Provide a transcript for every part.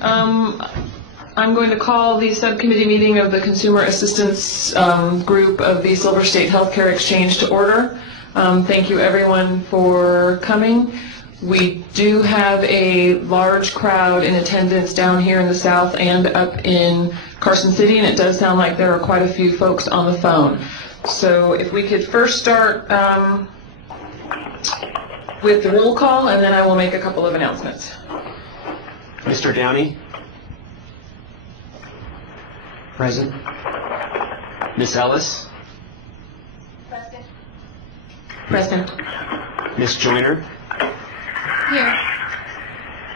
I'm going to call the subcommittee meeting of the Consumer Assistance Group of the Silver State Healthcare Exchange to order. Thank you everyone for coming. We do have a large crowd in attendance down here in the south and up in Carson City, and it does sound like there are quite a few folks on the phone. So if we could first start with the roll call, and then I will make a couple of announcements. Mr. Downey? Present. Miss Ellis? Present. Present. Miss Joyner? Here.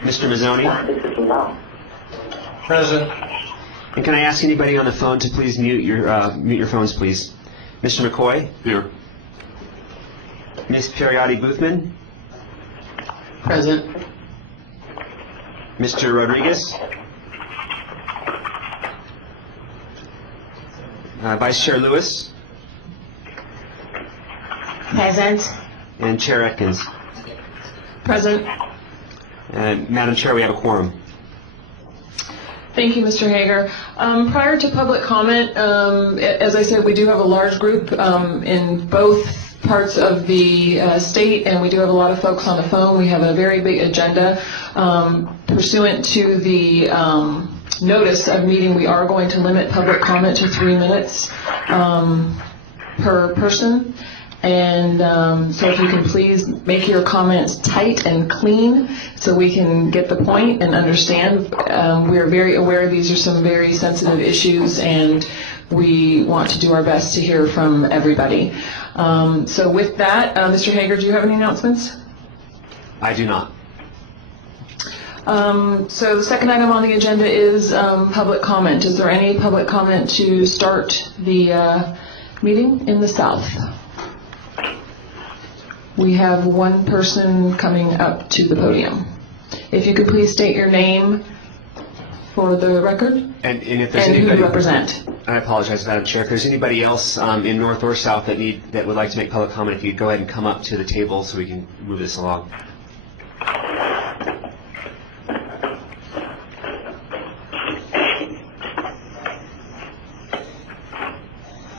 Mr. Mazzoni? Present. And can I ask anybody on the phone to please mute your phones, please? Mr. McCoy? Here. Miss Periotti Boothman? Present. Mr. Rodriguez? Vice Chair Lewis? Present. And Chair Atkins? Present. And Madam Chair, we have a quorum. Thank you, Mr. Hager. Prior to public comment, as I said, we do have a large group in both parts of the state, and we do have a lot of folks on the phone. We have a very big agenda. Pursuant to the notice of meeting, we are going to limit public comment to 3 minutes per person. And so if you can please make your comments tight and clean so we can get the point and understand. We're very aware these are some very sensitive issues, and we want to do our best to hear from everybody. So with that, Mr. Hager, do you have any announcements? I do not. So the second item on the agenda is public comment. Is there any public comment to start the meeting in the South? We have one person coming up to the podium. If you could please state your name for the record And if there's and who anybody, you represent. I apologize, Madam Chair. If there's anybody else in North or South that would like to make public comment, if you'd go ahead and come up to the table so we can move this along.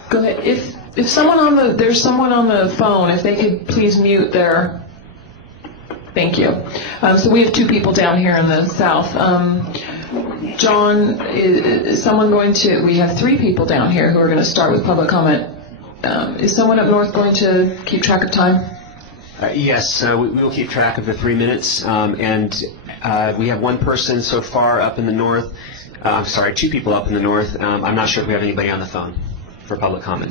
Go ahead. If someone there's someone on the phone, if they could please mute their. Thank you. So we have two people down here in the South. John, is someone going to? We have three people down here who are going to start with public comment. Is someone up north going to keep track of time? Yes, we will keep track of the 3 minutes, and we have one person so far up in the north. I'm sorry, two people up in the north. I'm not sure if we have anybody on the phone for public comment.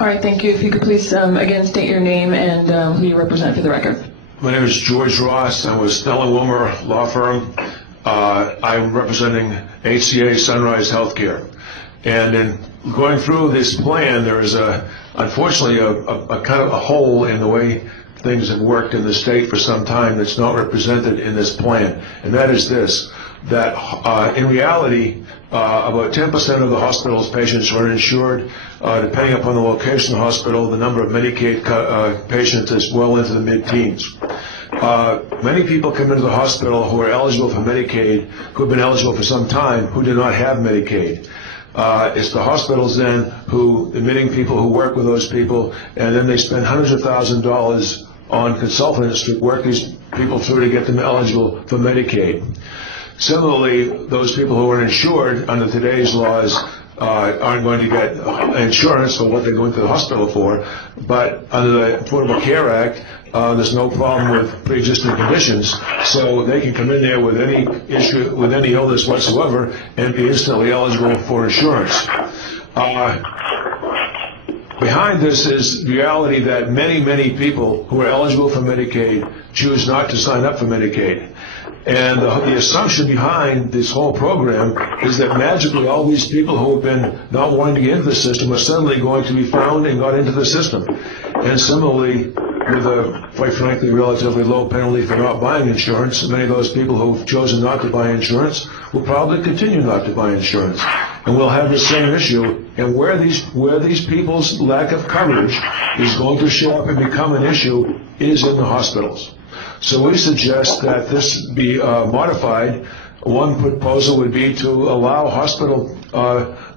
All right, thank you. If you could please, again, state your name and who you represent for the record. My name is George Ross. I'm with Stella Wilmer Law Firm. I'm representing HCA Sunrise Healthcare. And in going through this plan, there is unfortunately a kind of a hole in the way things have worked in the state for some time that's not represented in this plan. And that is this, that in reality, about 10% of the hospital's patients are uninsured. Depending upon the location of the hospital, the number of Medicaid patients is well into the mid-teens. Many people come into the hospital who are eligible for Medicaid, who have been eligible for some time, who do not have Medicaid. It's the hospitals then who, admitting people who work with those people, and then they spend hundreds of thousands of dollars on consultants to work these people through to get them eligible for Medicaid. Similarly, those people who are insured under today's laws aren't going to get insurance for what they're going to the hospital for, but under the Affordable Care Act, there's no problem with pre-existing conditions, so they can come in there with any issue, with any illness whatsoever, and be instantly eligible for insurance. Behind this is the reality that many, many people who are eligible for Medicaid choose not to sign up for Medicaid. And the assumption behind this whole program is that magically all these people who have been not wanting to get into the system are suddenly going to be found and got into the system. And similarly, with a, quite frankly, relatively low penalty for not buying insurance, many of those people who have chosen not to buy insurance will probably continue not to buy insurance. And we'll have the same issue. And where these people's lack of coverage is going to show up and become an issue is in the hospitals. So we suggest that this be modified. One proposal would be to allow hospital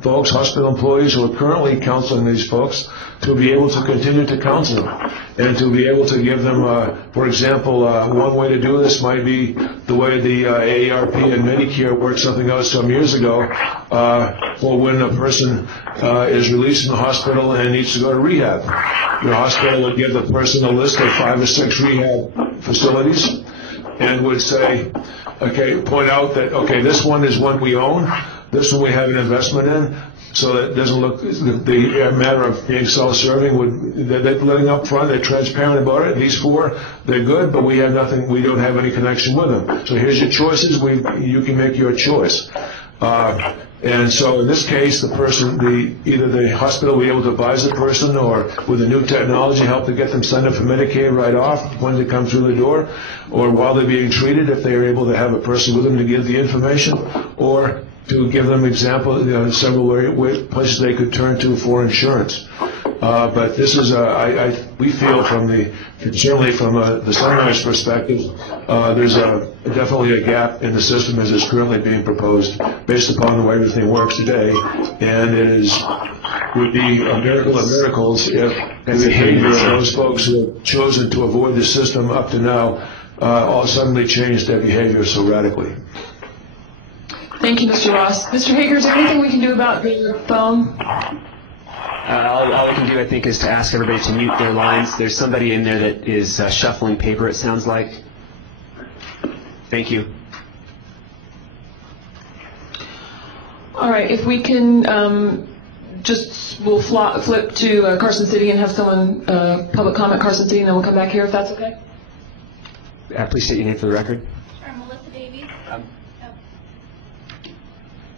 folks, hospital employees who are currently counseling these folks, to be able to continue to counsel them, and to be able to give them, for example, one way to do this might be the way the AARP and Medicare worked something out some years ago, for when a person is released from the hospital and needs to go to rehab. Your hospital would give the person a list of 5 or 6 rehab facilities and would say, okay, point out that, okay, this one is one we own, this one we have an investment in, so that it doesn't look, the matter of being self-serving, they're letting up front, they're transparent about it. These 4, they're good, but we have nothing, we don't have any connection with them. So here's your choices, you can make your choice. And so in this case, the person, either the hospital will be able to advise the person, or with the new technology, help to get them signed up for Medicaid right off when they come through the door, or while they're being treated, if they are able to have a person with them to give the information, or to give them examples, several places they could turn to for insurance. But this is, we feel certainly from the Sunrise perspective, there's definitely a gap in the system as it's currently being proposed, based upon the way everything works today, and would be a miracle of miracles if the behavior of those folks who have chosen to avoid the system up to now all suddenly changed their behavior so radically. Thank you, Mr. Ross. Mr. Hager, is there anything we can do about the phone? All we can do, I think, is to ask everybody to mute their lines. There's somebody in there that is shuffling paper, it sounds like. Thank you. All right, if we can we'll flip to Carson City and have someone public comment Carson City, and then we'll come back here if that's okay. Please state your name for the record. Sure, Melissa Davies.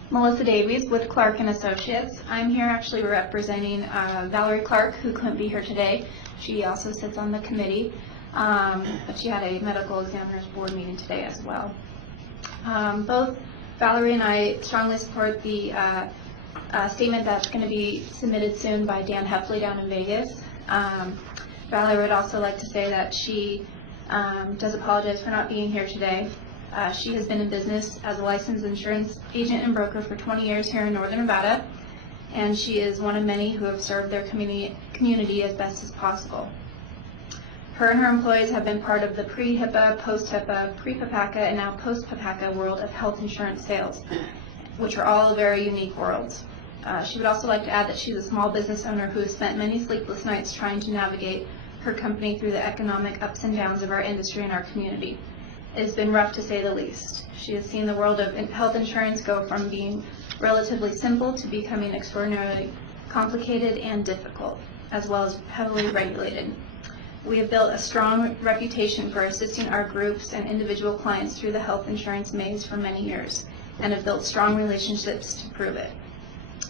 Melissa Davies with Clark and Associates. I'm here actually representing Valerie Clark, who couldn't be here today. She also sits on the committee, but she had a medical examiner's board meeting today as well. Both Valerie and I strongly support the statement that's going to be submitted soon by Dan Heffley down in Vegas. Valerie would also like to say that she does apologize for not being here today. She has been in business as a licensed insurance agent and broker for 20 years here in Northern Nevada, and she is one of many who have served their community as best as possible. Her and her employees have been part of the pre-HIPAA, post-HIPAA, pre-PPACA, and now post-PPACA world of health insurance sales, which are all very unique worlds. She would also like to add that she's a small business owner who has spent many sleepless nights trying to navigate her company through the economic ups and downs of our industry and our community. It has been rough, to say the least. She has seen the world of health insurance go from being relatively simple to becoming extraordinarily complicated and difficult, as well as heavily regulated. We have built a strong reputation for assisting our groups and individual clients through the health insurance maze for many years, and have built strong relationships to prove it.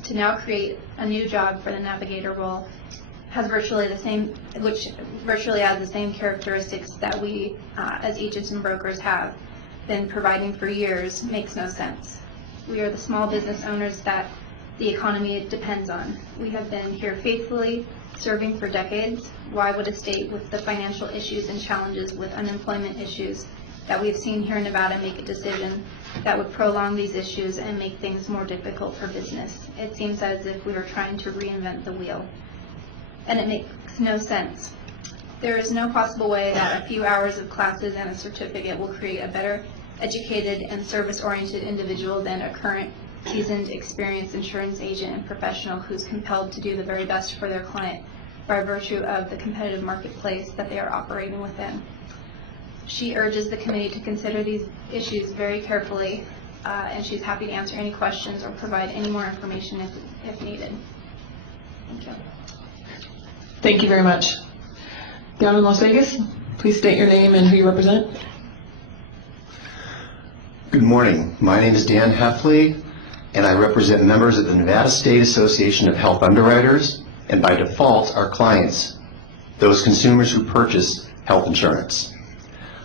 To now create a new job for the navigator role has virtually has the same characteristics that we, as agents and brokers, have been providing for years, makes no sense. We are the small business owners that the economy depends on. We have been here faithfully, serving for decades. Why would a state with the financial issues and challenges with unemployment issues that we've seen here in Nevada make a decision that would prolong these issues and make things more difficult for business? It seems as if we are trying to reinvent the wheel, and it makes no sense. There is no possible way that a few hours of classes and a certificate will create a better educated and service-oriented individual than a current, seasoned, experienced insurance agent and professional who's compelled to do the very best for their client by virtue of the competitive marketplace that they are operating within. She urges the committee to consider these issues very carefully, and she's happy to answer any questions or provide any more information if needed. Thank you. Thank you very much. Down in Las Vegas, please state your name and who you represent. Good morning. My name is Dan Heffley, and I represent members of the Nevada State Association of Health Underwriters, and by default, our clients, those consumers who purchase health insurance.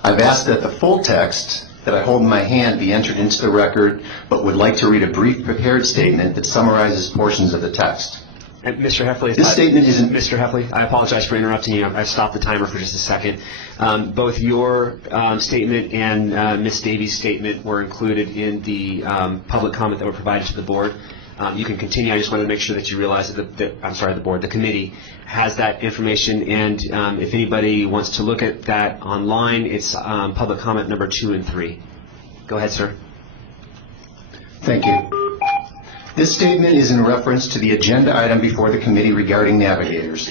I've asked that the full text that I hold in my hand be entered into the record, but would like to read a brief prepared statement that summarizes portions of the text. And Mr. Heffley, This statement isn't... Mr. Heffley, I apologize for interrupting you. I've stopped the timer for just a second. Both your statement and Ms. Davies' statement were included in the public comment that were provided to the board. You can continue. I just wanted to make sure that you realize that the committee has that information, and if anybody wants to look at that online, it's public comment number 2 and 3. Go ahead, sir. Thank you. This statement is in reference to the agenda item before the committee regarding navigators.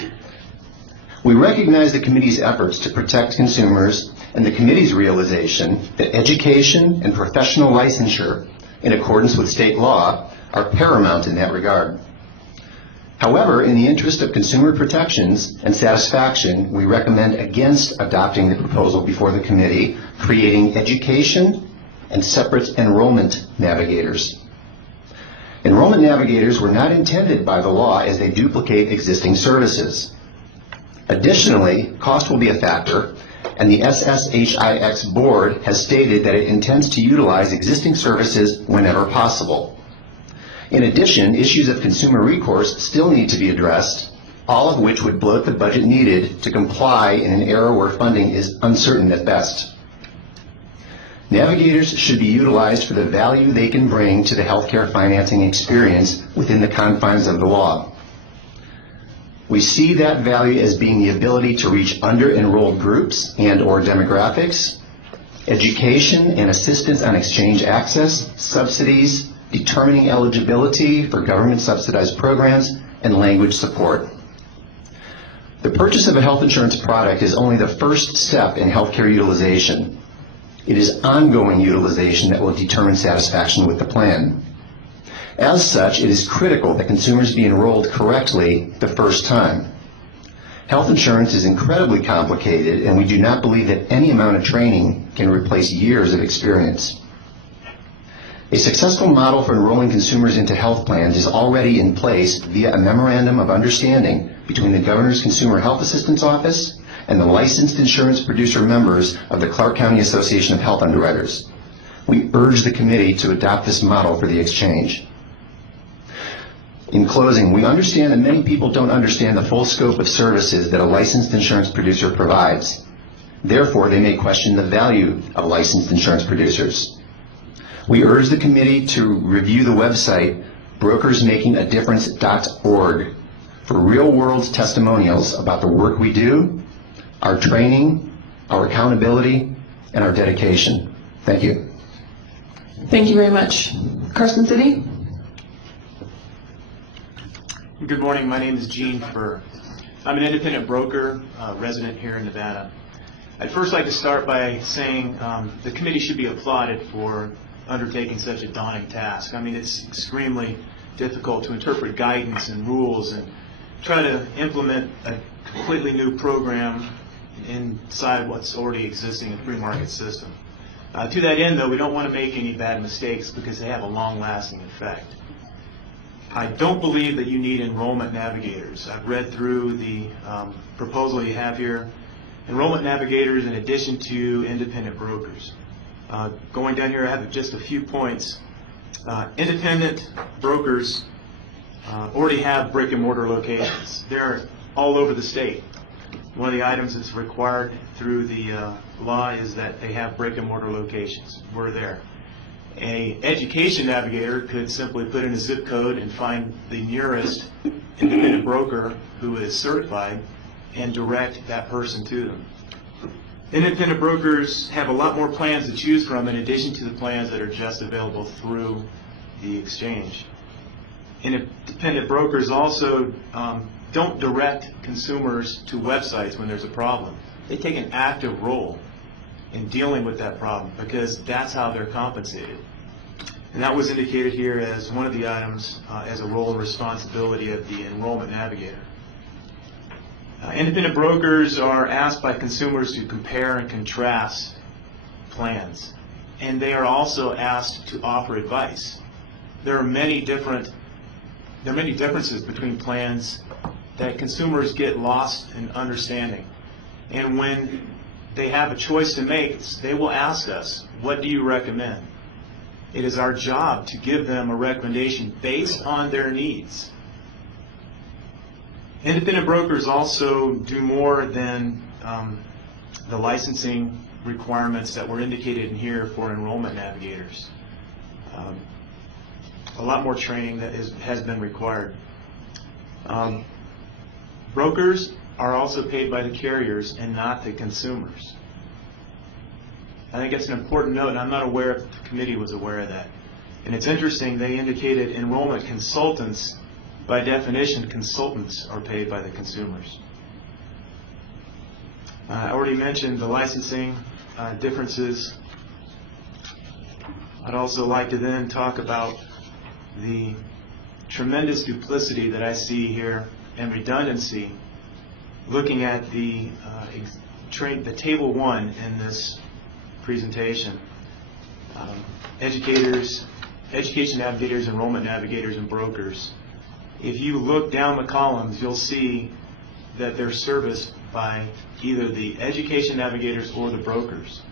We recognize the committee's efforts to protect consumers and the committee's realization that education and professional licensure, in accordance with state law, are paramount in that regard. However, in the interest of consumer protections and satisfaction, we recommend against adopting the proposal before the committee, creating education and separate enrollment navigators. Enrollment navigators were not intended by the law as they duplicate existing services. Additionally, cost will be a factor, and the SSHIX board has stated that it intends to utilize existing services whenever possible. In addition, issues of consumer recourse still need to be addressed, all of which would bloat the budget needed to comply in an era where funding is uncertain at best. Navigators should be utilized for the value they can bring to the healthcare financing experience within the confines of the law. We see that value as being the ability to reach under-enrolled groups and/or demographics, education and assistance on exchange access, subsidies, determining eligibility for government-subsidized programs, and language support. The purchase of a health insurance product is only the first step in healthcare utilization. It is ongoing utilization that will determine satisfaction with the plan. As such, it is critical that consumers be enrolled correctly the first time. Health insurance is incredibly complicated, and we do not believe that any amount of training can replace years of experience. A successful model for enrolling consumers into health plans is already in place via a memorandum of understanding between the Governor's Consumer Health Assistance Office and the licensed insurance producer members of the Clark County Association of Health Underwriters. We urge the committee to adopt this model for the exchange. In closing, we understand that many people don't understand the full scope of services that a licensed insurance producer provides. Therefore, they may question the value of licensed insurance producers. We urge the committee to review the website brokersmakingadifference.org for real-world testimonials about the work we do, our training, our accountability, and our dedication. Thank you. Thank you very much. Carson City? Good morning. My name is Gene Furr. I'm an independent broker, resident here in Nevada. I'd first like to start by saying the committee should be applauded for undertaking such a daunting task. I mean, it's extremely difficult to interpret guidance and rules and try to implement a completely new program inside what's already existing in a free market system. To that end, though, we don't want to make any bad mistakes because they have a long-lasting effect. I don't believe that you need enrollment navigators. I've read through the proposal you have here. Enrollment navigators in addition to independent brokers. Going down here, I have just a few points. Independent brokers already have brick and mortar locations. They're all over the state. One of the items that's required through the law is that they have brick and mortar locations. We're there. An education navigator could simply put in a zip code and find the nearest independent broker who is certified and direct that person to them. Independent brokers have a lot more plans to choose from in addition to the plans that are just available through the exchange. Independent brokers also don't direct consumers to websites when there's a problem. They take an active role in dealing with that problem because that's how they're compensated. And that was indicated here as one of the items as a role and responsibility of the enrollment navigator. Independent brokers are asked by consumers to compare and contrast plans, and they are also asked to offer advice. There are many differences between plans that consumers get lost in understanding. And when they have a choice to make, they will ask us, what do you recommend? It is our job to give them a recommendation based on their needs. Independent brokers also do more than the licensing requirements that were indicated in here for enrollment navigators. A lot more training that has been required. Brokers are also paid by the carriers and not the consumers. I think that's an important note, and I'm not aware if the committee was aware of that. And it's interesting, they indicated enrollment consultants, by definition, consultants are paid by the consumers. I already mentioned the licensing differences. I'd also like to then talk about the tremendous duplicity that I see here and redundancy looking at the table 1 in this presentation. Education navigators, enrollment navigators, and brokers. If you look down the columns, you'll see that they're serviced by either the education navigators or the brokers.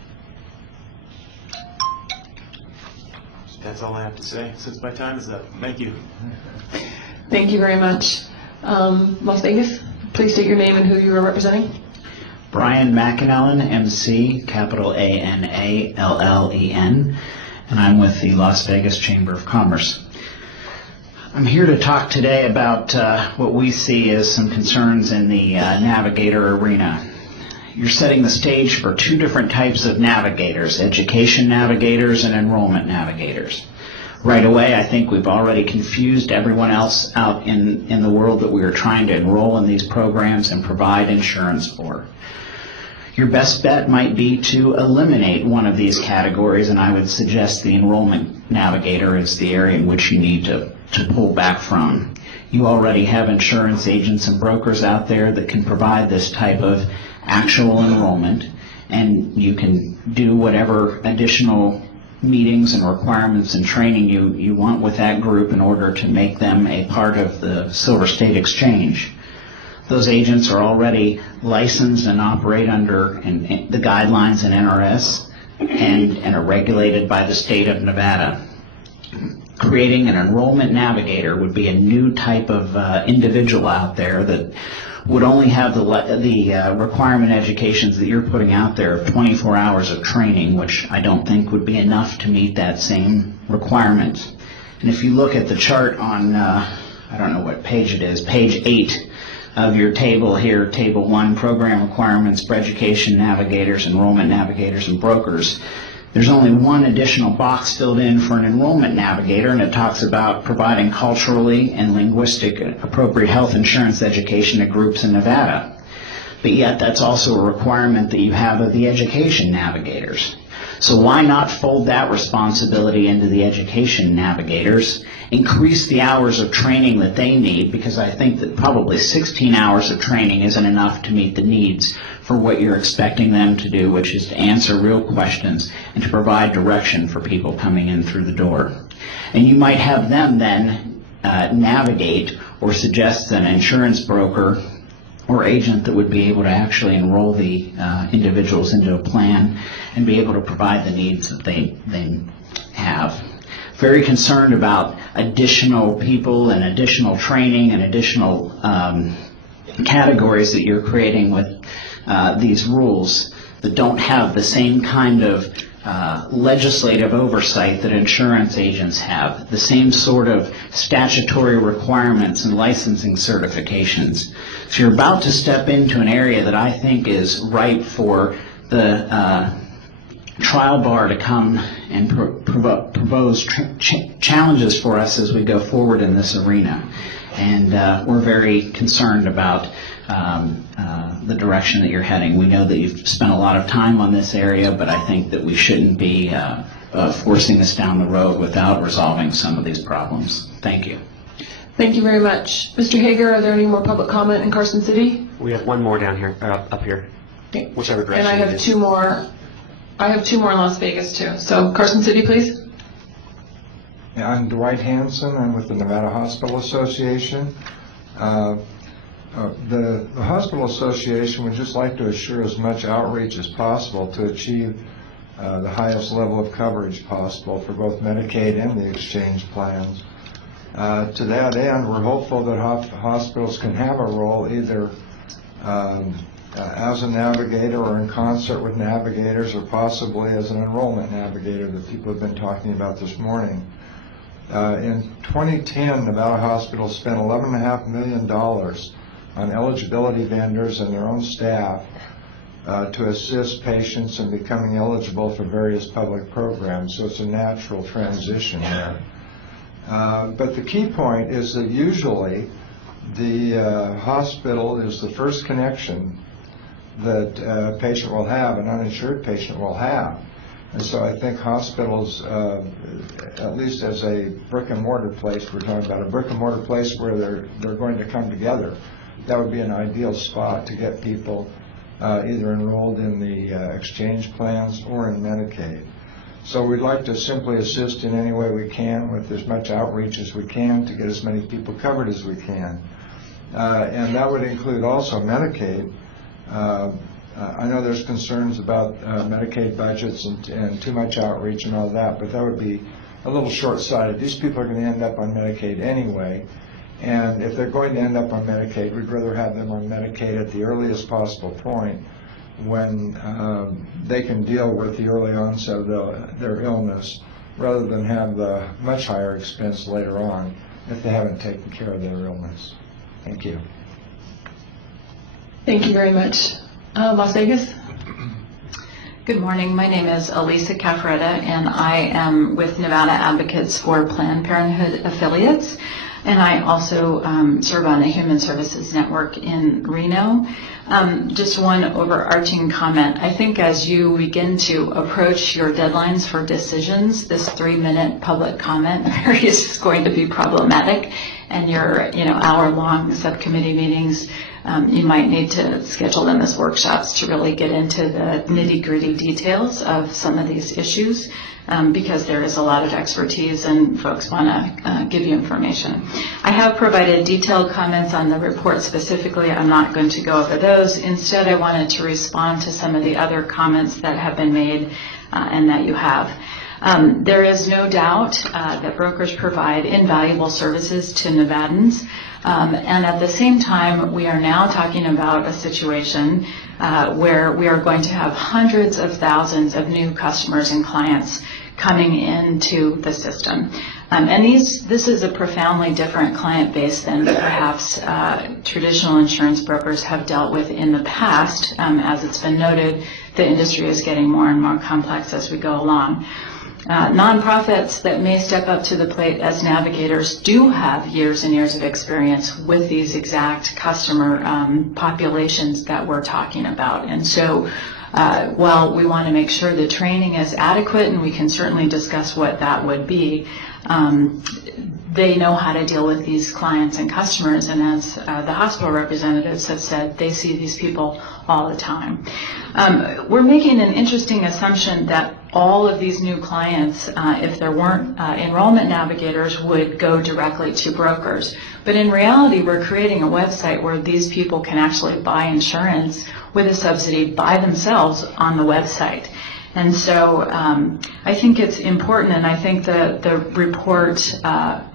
That's all I have to say, since my time is up. Thank you. Thank you very much. Las Vegas, please state your name and who you are representing. Brian McAnallen, MC, capital ANALLEN, and I'm with the Las Vegas Chamber of Commerce. I'm here to talk today about what we see as some concerns in the navigator arena. You're setting the stage for 2 different types of navigators, education navigators and enrollment navigators. Right away, I think we've already confused everyone else out in the world that we are trying to enroll in these programs and provide insurance for. Your best bet might be to eliminate one of these categories, and I would suggest the enrollment navigator is the area in which you need to pull back from. You already have insurance agents and brokers out there that can provide this type of actual enrollment, and you can do whatever additional meetings and requirements and training you want with that group in order to make them a part of the Silver State Exchange. Those agents are already licensed and operate under the guidelines in NRS and are regulated by the state of Nevada. Creating an enrollment navigator would be a new type of individual out there that would only have the requirement educations that you're putting out there of 24 hours of training, which I don't think would be enough to meet that same requirement. And if you look at the chart on, I don't know what page it is, page 8 of your table here, table 1, program requirements for education navigators, enrollment navigators, and brokers, there's only one additional box filled in for an enrollment navigator, and it talks about providing culturally and linguistic appropriate health insurance education to groups in Nevada. But yet that's also a requirement that you have of the education navigators. So why not fold that responsibility into the education navigators, increase the hours of training that they need, because I think that probably 16 hours of training isn't enough to meet the needs for what you're expecting them to do, which is to answer real questions and to provide direction for people coming in through the door. And you might have them then navigate or suggest an insurance broker or agent that would be able to actually enroll the individuals into a plan and be able to provide the needs that they have. Very concerned about additional people and additional training and additional categories that you're creating with these rules that don't have the same kind of legislative oversight that insurance agents have, the same sort of statutory requirements and licensing certifications. So you're about to step into an area that I think is ripe for the trial bar to come and propose challenges for us as we go forward in this arena. And we're very concerned about the direction that you're heading. We know that you've spent a lot of time on this area, but I think that we shouldn't be forcing this down the road without resolving some of these problems. Thank you. Thank you very much. Mr. Hager, are there any more public comment in Carson City? We have one more down here, up here, Okay. whichever direction. And I have it is. two more. I have 2 more in Las Vegas too. So Carson City, please. Yeah, I'm Dwight Hansen. I'm with the Nevada Hospital Association. The Hospital Association would just like to assure as much outreach as possible to achieve the highest level of coverage possible for both Medicaid and the exchange plans. To that end, we're hopeful that hospitals can have a role either as a navigator or in concert with navigators, or possibly as an enrollment navigator that people have been talking about this morning. In 2010, Nevada Hospitals spent $11.5 million on eligibility vendors and their own staff to assist patients in becoming eligible for various public programs, so it's a natural transition there. But the key point is that usually the hospital is the first connection that a patient will have, an uninsured patient will have. And so I think hospitals, at least as a brick and mortar place, we're talking about a brick and mortar place where they're going to come together, that would be an ideal spot to get people either enrolled in the exchange plans or in Medicaid. So we'd like to simply assist in any way we can with as much outreach as we can to get as many people covered as we can. And that would include also Medicaid. I know there's concerns about Medicaid budgets and too much outreach and all that, but that would be a little short-sighted. These people are going to end up on Medicaid anyway, and if they're going to end up on Medicaid, we'd rather have them on Medicaid at the earliest possible point when they can deal with the early onset of their illness, rather than have the much higher expense later on if they haven't taken care of their illness. Thank you. Thank you very much. Las Vegas? Good morning. My name is Elisa Cafretta, and I am with Nevada Advocates for Planned Parenthood Affiliates. And I also serve on the Human Services Network in Reno. Just one overarching comment. I think as you begin to approach your deadlines for decisions, this 3-minute public comment period is going to be problematic. And your hour-long subcommittee meetings, you might need to schedule them as workshops to really get into the nitty-gritty details of some of these issues, because there is a lot of expertise and folks want to give you information. I have provided detailed comments on the report specifically. I'm not going to go over those. Instead, I wanted to respond to some of the other comments that have been made and that you have. There is no doubt that brokers provide invaluable services to Nevadans, and at the same time, we are now talking about a situation where we are going to have hundreds of thousands of new customers and clients coming into the system. And this is a profoundly different client base than perhaps traditional insurance brokers have dealt with in the past. As it's been noted, the industry is getting more and more complex as we go along. Nonprofits that may step up to the plate as navigators do have years and years of experience with these exact customer populations that we're talking about. And so while we want to make sure the training is adequate, and we can certainly discuss what that would be, they know how to deal with these clients and customers, and as the hospital representatives have said, they see these people all the time. We're making an interesting assumption that all of these new clients, if there weren't enrollment navigators, would go directly to brokers. But in reality, we're creating a website where these people can actually buy insurance with a subsidy by themselves on the website. And so I think it's important, and I think the report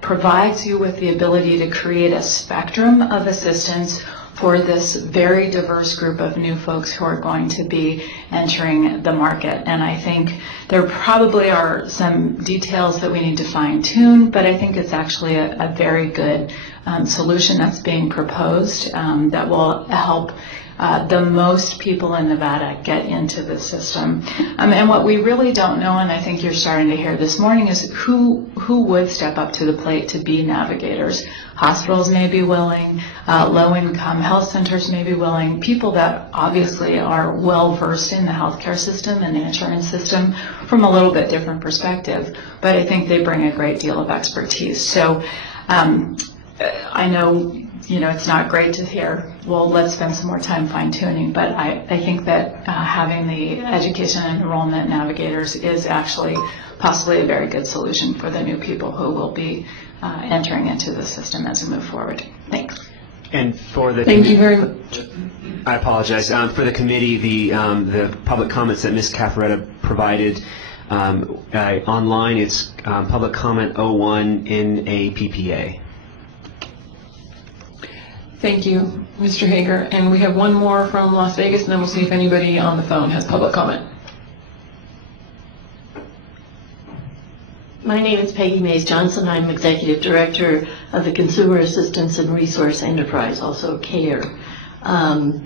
provides you with the ability to create a spectrum of assistance for this very diverse group of new folks who are going to be entering the market. And I think there probably are some details that we need to fine-tune, but I think it's actually a very good solution that's being proposed that will help the most people in Nevada get into the system. And what we really don't know, and I think you're starting to hear this morning, is who would step up to the plate to be navigators. Hospitals may be willing, low-income health centers may be willing, people that obviously are well-versed in the healthcare system and the insurance system from a little bit different perspective, but I think they bring a great deal of expertise. So I know it's not great to hear, well, let's spend some more time fine-tuning, but I think that having the education and enrollment navigators is actually possibly a very good solution for the new people who will be entering into the system as we move forward. Thanks. And for the Thank you very much. I apologize. For the committee, the public comments that Ms. Cafretta provided Online, it's public comment 01 in a PPA. Thank you, Mr. Hager. And we have one more from Las Vegas, and then we'll see if anybody on the phone has public comment. My name is Peggy Mays Johnson. I'm Executive Director of the Consumer Assistance and Resource Enterprise, also CARE. I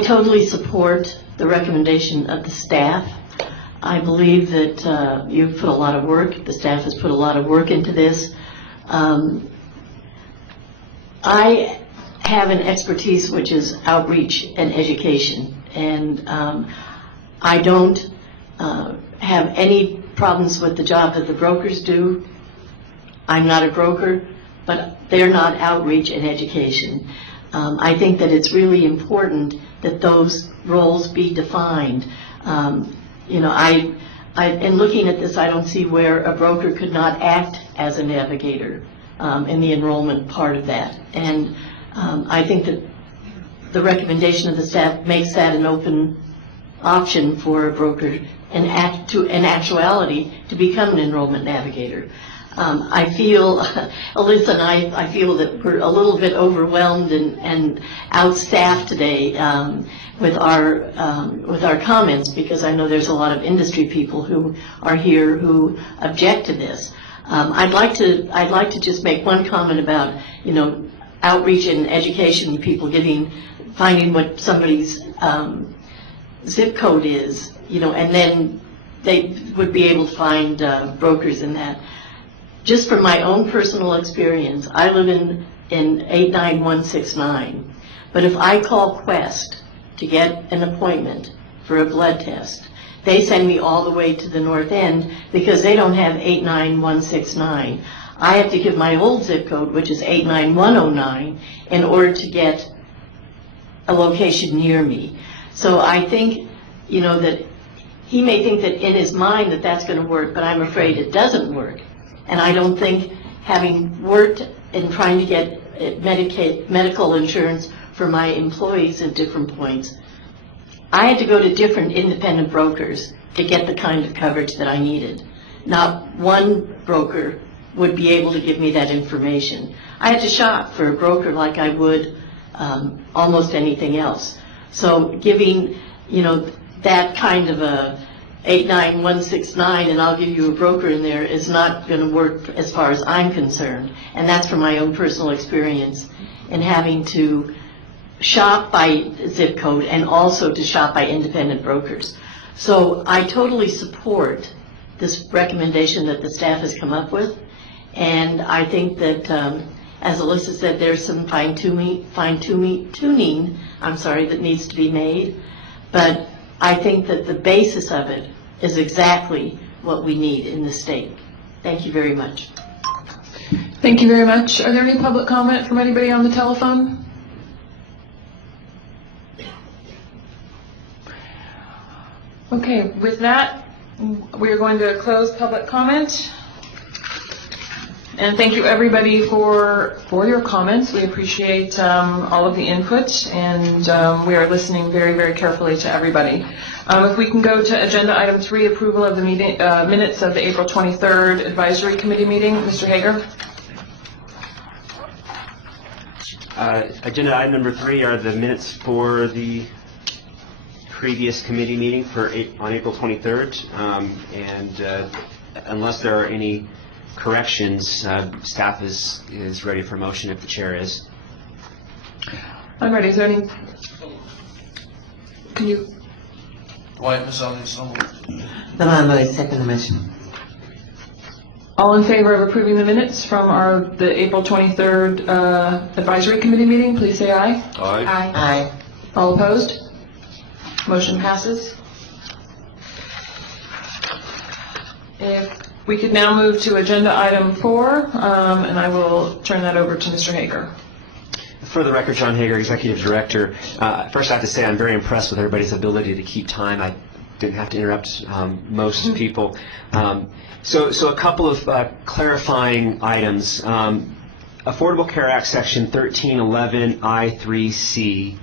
totally support the recommendation of the staff. I believe that you've put a lot of work, the staff has put a lot of work into this. I have an expertise which is outreach and education, and I don't have any problems with the job that the brokers do. I'm not a broker, but they're not outreach and education. I think that it's really important that those roles be defined. You know, in looking at this, I don't see where a broker could not act as a navigator in the enrollment part of that. And I think that the recommendation of the staff makes that an open option for a broker in actuality to become an enrollment navigator. I feel, Alyssa and I feel that we're a little bit overwhelmed and outstaffed today with our comments, because I know there's a lot of industry people who are here who object to this. I'd like to just make one comment about, you know, outreach and education, people finding what somebody's zip code is, you know, and then they would be able to find brokers in that. Just from my own personal experience, I live in 89169, but if I call Quest to get an appointment for a blood test, they send me all the way to the north end because they don't have 89169. I have to give my old zip code, which is 89109, in order to get a location near me. So I think, you know, that he may think that in his mind that that's going to work, but I'm afraid it doesn't work. And I don't think, having worked in trying to get medical insurance for my employees at different points, I had to go to different independent brokers to get the kind of coverage that I needed. Not one broker would be able to give me that information. I had to shop for a broker like I would almost anything else. So giving, you know, that kind of a 89169 and I'll give you a broker in there is not going to work as far as I'm concerned. And that's from my own personal experience in having to shop by zip code and also to shop by independent brokers. So I totally support this recommendation that the staff has come up with. And I think that, as Alyssa said, there's some fine-tuning that needs to be made. But I think that the basis of it is exactly what we need in the state. Thank you very much. Thank you very much. Are there any public comment from anybody on the telephone? Okay, with that, we are going to close public comment. And thank you everybody for your comments. We appreciate all of the input, and we are listening very, very carefully to everybody. If we can go to agenda item 3, approval of the meeting, minutes of the April 23rd advisory committee meeting. Mr. Hager. Agenda item number 3 are the minutes for the previous committee meeting on April 23rd. Unless there are any corrections, staff is ready for motion if the chair is. I'm ready. Is there any? Can you? Dwight Mazzoni, so moved. I second the motion. All in favor of approving the minutes from the April 23rd advisory committee meeting, please say aye. Aye. Aye. Aye. All opposed? Motion passes. If we could now move to agenda item 4, and I will turn that over to Mr. Hager. For the record, John Hager, Executive Director. First, I have to say I'm very impressed with everybody's ability to keep time. I didn't have to interrupt most people. So a couple of clarifying items. Affordable Care Act Section 1311 I3C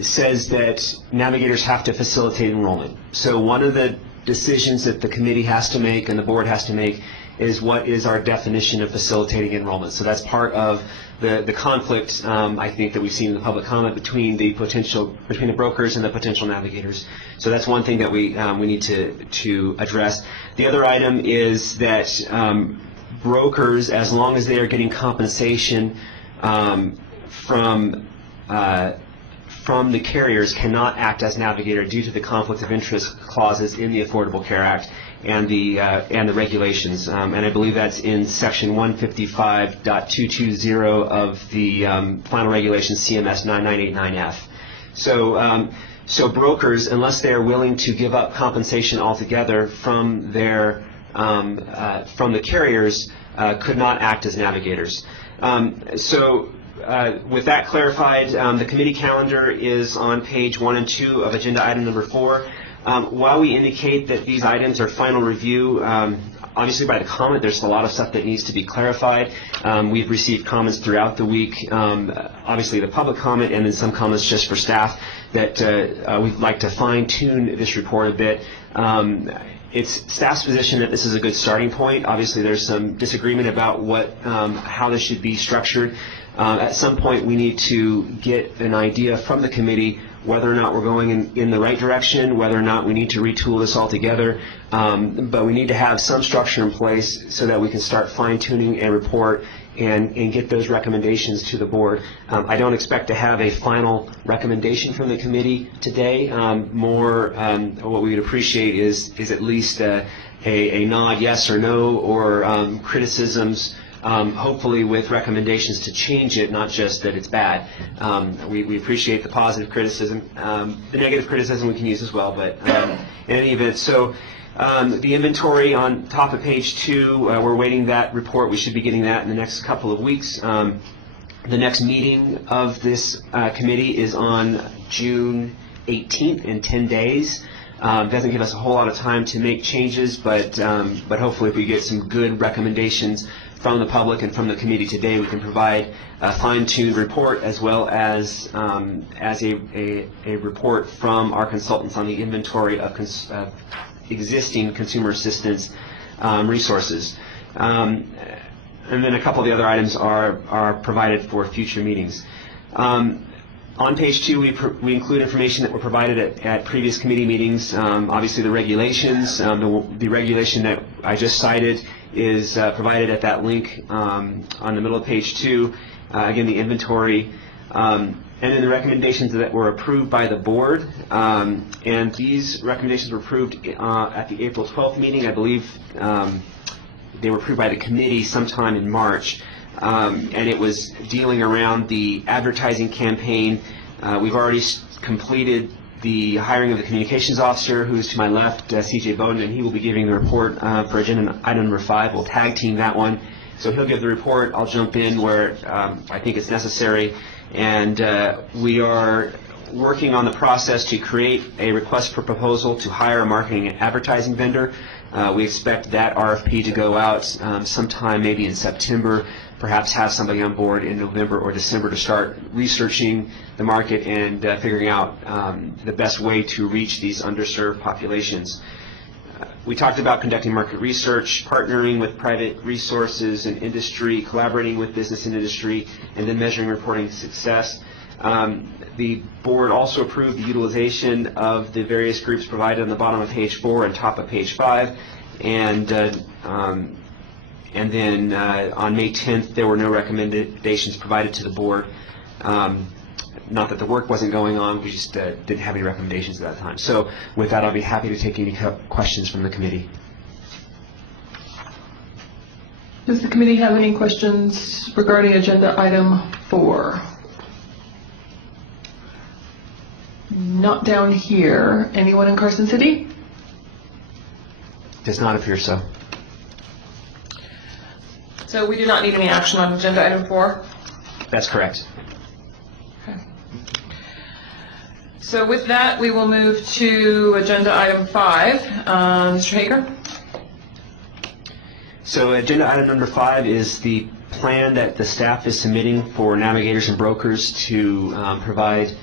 says that navigators have to facilitate enrollment. So one of the decisions that the committee has to make and the board has to make is what is our definition of facilitating enrollment. So that's part of the conflict, I think, that we've seen in the public comment between the brokers and the potential navigators. So that's one thing that we need to address. The other item is that brokers, as long as they are getting compensation from the carriers, cannot act as navigator due to the conflict of interest clauses in the Affordable Care Act and the regulations. And I believe that's in section 155.220 of the final regulations CMS 9989F. So brokers, unless they are willing to give up compensation altogether from their from the carriers, could not act as navigators. With that clarified, the committee calendar is on page 1 and 2 of agenda item number 4. While we indicate that these items are final review, obviously by the comment there's a lot of stuff that needs to be clarified. We've received comments throughout the week, obviously the public comment and then some comments just for staff that we'd like to fine-tune this report a bit. It's staff's position that this is a good starting point. Obviously there's some disagreement about how this should be structured. At some point we need to get an idea from the committee whether or not we're going in the right direction, whether or not we need to retool this altogether. But we need to have some structure in place so that we can start fine-tuning a report and get those recommendations to the board. I don't expect to have a final recommendation from the committee today. What we would appreciate is at least a nod, yes or no, or criticisms, hopefully with recommendations to change it, not just that it's bad. We appreciate the positive criticism. The negative criticism we can use as well, but in any event, so the inventory on top of page 2, we're waiting that report. We should be getting that in the next couple of weeks. The next meeting of this committee is on June 18th in 10 days. Doesn't give us a whole lot of time to make changes, but hopefully if we get some good recommendations from the public and from the committee today, we can provide a fine-tuned report as well as a report from our consultants on the inventory of existing consumer assistance resources. And then a couple of the other items are provided for future meetings. On page 2, we include information that were provided at previous committee meetings. Obviously the regulations, the regulation that I just cited is provided at that link on the middle of page 2. Again, the inventory. And then the recommendations that were approved by the board. And these recommendations were approved at the April 12th meeting. I believe they were approved by the committee sometime in March. And it was dealing around the advertising campaign. We've already completed the hiring of the communications officer, who's to my left, C.J. Bowden, and he will be giving the report for agenda item number 5. We'll tag team that one. So he'll give the report. I'll jump in where I think it's necessary. And we are working on the process to create a request for proposal to hire a marketing and advertising vendor. We expect that RFP to go out sometime maybe in September, perhaps have somebody on board in November or December to start researching the market and figuring out the best way to reach these underserved populations. We talked about conducting market research, partnering with private resources and industry, collaborating with business and industry, and then measuring reporting success. The board also approved the utilization of the various groups provided on the bottom of page 4 and top of page 5. And then on May 10th, there were no recommendations provided to the board. Not that the work wasn't going on, we just didn't have any recommendations at that time. So with that, I'll be happy to take any questions from the committee. Does the committee have any questions regarding agenda item 4? Not down here. Anyone in Carson City? Does not appear so. So we do not need any action on agenda item 4? That's correct. Okay. So with that, we will move to agenda item 5. Mr. Hager? So agenda item number 5 is the plan that the staff is submitting for navigators and brokers to provide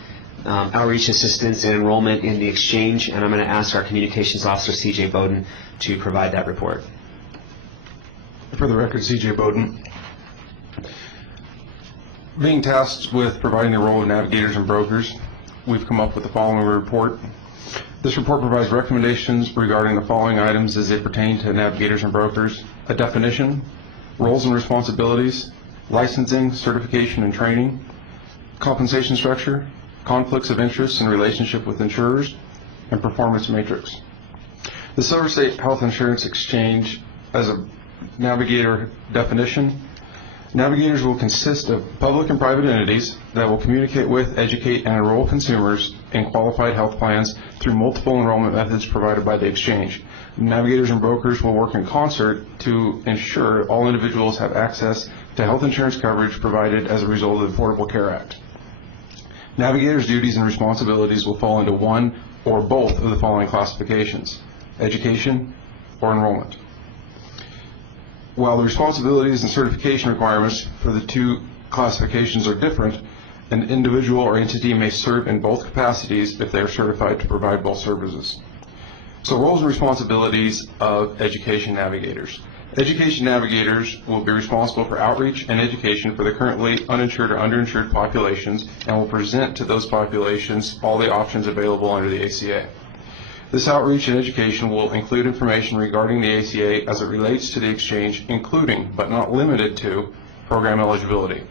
outreach assistance and enrollment in the exchange, and I'm going to ask our communications officer, C.J. Bowden, to provide that report. For the record, C.J. Bowden. Being tasked with providing the role of navigators and brokers, we've come up with the following report. This report provides recommendations regarding the following items as they pertain to navigators and brokers: a definition, roles and responsibilities, licensing, certification and training, compensation structure, conflicts of interest in relationship with insurers, and performance matrix. The Silver State Health Insurance Exchange, as a navigator definition, navigators will consist of public and private entities that will communicate with, educate, and enroll consumers in qualified health plans through multiple enrollment methods provided by the exchange. Navigators and brokers will work in concert to ensure all individuals have access to health insurance coverage provided as a result of the Affordable Care Act. Navigators' duties and responsibilities will fall into one or both of the following classifications: education or enrollment. While the responsibilities and certification requirements for the two classifications are different, an individual or entity may serve in both capacities if they are certified to provide both services. So, roles and responsibilities of education navigators. Education navigators will be responsible for outreach and education for the currently uninsured or underinsured populations and will present to those populations all the options available under the ACA. This outreach and education will include information regarding the ACA as it relates to the exchange, including, but not limited to, program eligibility.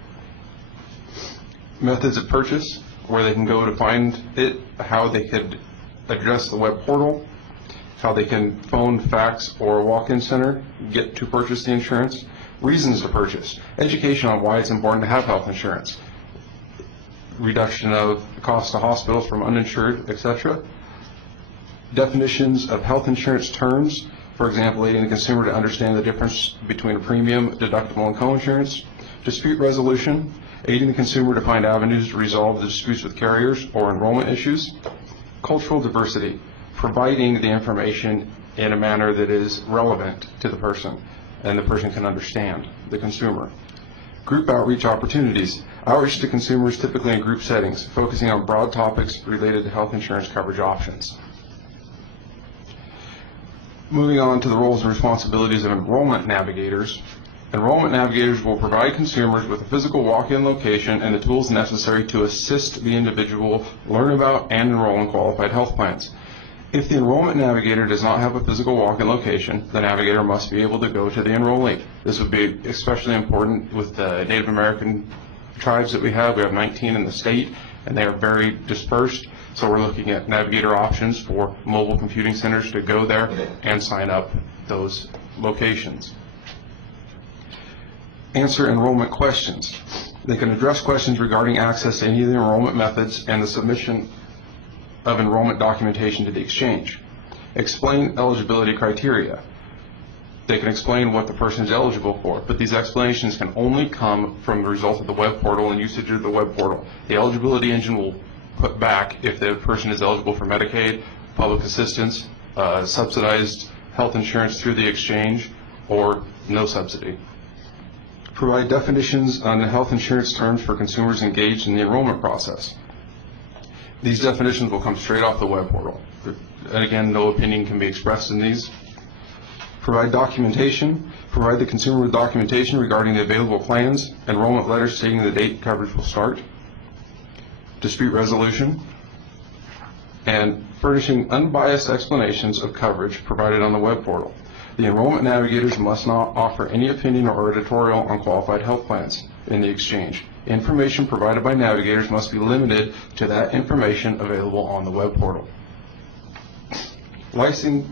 Methods of purchase, where they can go to find it, how they could address the web portal, how they can phone, fax, or walk-in center, get to purchase the insurance. Reasons to purchase, education on why it's important to have health insurance, reduction of the cost to hospitals from uninsured, etc. Definitions of health insurance terms, for example, aiding the consumer to understand the difference between a premium, deductible, and coinsurance. Dispute resolution, aiding the consumer to find avenues to resolve the disputes with carriers or enrollment issues. Cultural diversity, providing the information in a manner that is relevant to the person and the person can understand, the consumer. Group outreach opportunities, outreach to consumers typically in group settings, focusing on broad topics related to health insurance coverage options. Moving on to the roles and responsibilities of enrollment navigators. Enrollment navigators will provide consumers with a physical walk-in location and the tools necessary to assist the individual learn about and enroll in qualified health plans. If the enrollment navigator does not have a physical walk-in location, the navigator must be able to go to the enrollee. This would be especially important with the Native American tribes that we have. We have 19 in the state, and they are very dispersed. So we're looking at navigator options for mobile computing centers to go there and sign up those locations. Answer enrollment questions. They can address questions regarding access to any of the enrollment methods and the submission of enrollment documentation to the exchange. Explain eligibility criteria. They can explain what the person is eligible for, but these explanations can only come from the result of the web portal and usage of the web portal. The eligibility engine will put back if the person is eligible for Medicaid, public assistance, subsidized health insurance through the exchange, or no subsidy. Provide definitions on the health insurance terms for consumers engaged in the enrollment process. These definitions will come straight off the web portal. And again, no opinion can be expressed in these. Provide documentation. Provide the consumer with documentation regarding the available plans, enrollment letters stating the date coverage will start. Dispute resolution. And furnishing unbiased explanations of coverage provided on the web portal. The enrollment navigators must not offer any opinion or editorial on qualified health plans in the exchange. Information provided by navigators must be limited to that information available on the web portal. License,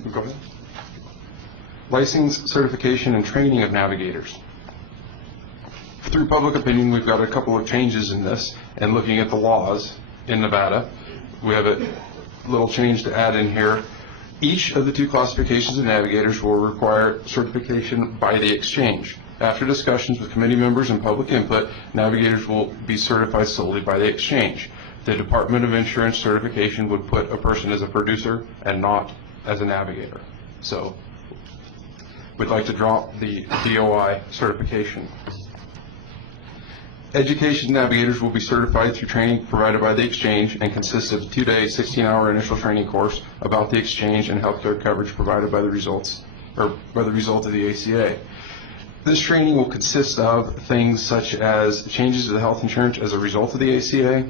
certification, and training of navigators. Through public opinion, we've got a couple of changes in this, and looking at the laws in Nevada, we have a little change to add in here. Each of the two classifications of navigators will require certification by the exchange. After discussions with committee members and public input, navigators will be certified solely by the exchange. The Department of Insurance certification would put a person as a producer and not as a navigator. So we'd like to drop the DOI certification. Education navigators will be certified through training provided by the exchange and consists of a 2-day, 16-hour initial training course about the exchange and healthcare coverage provided by the result of the ACA. This training will consist of things such as changes to the health insurance as a result of the ACA,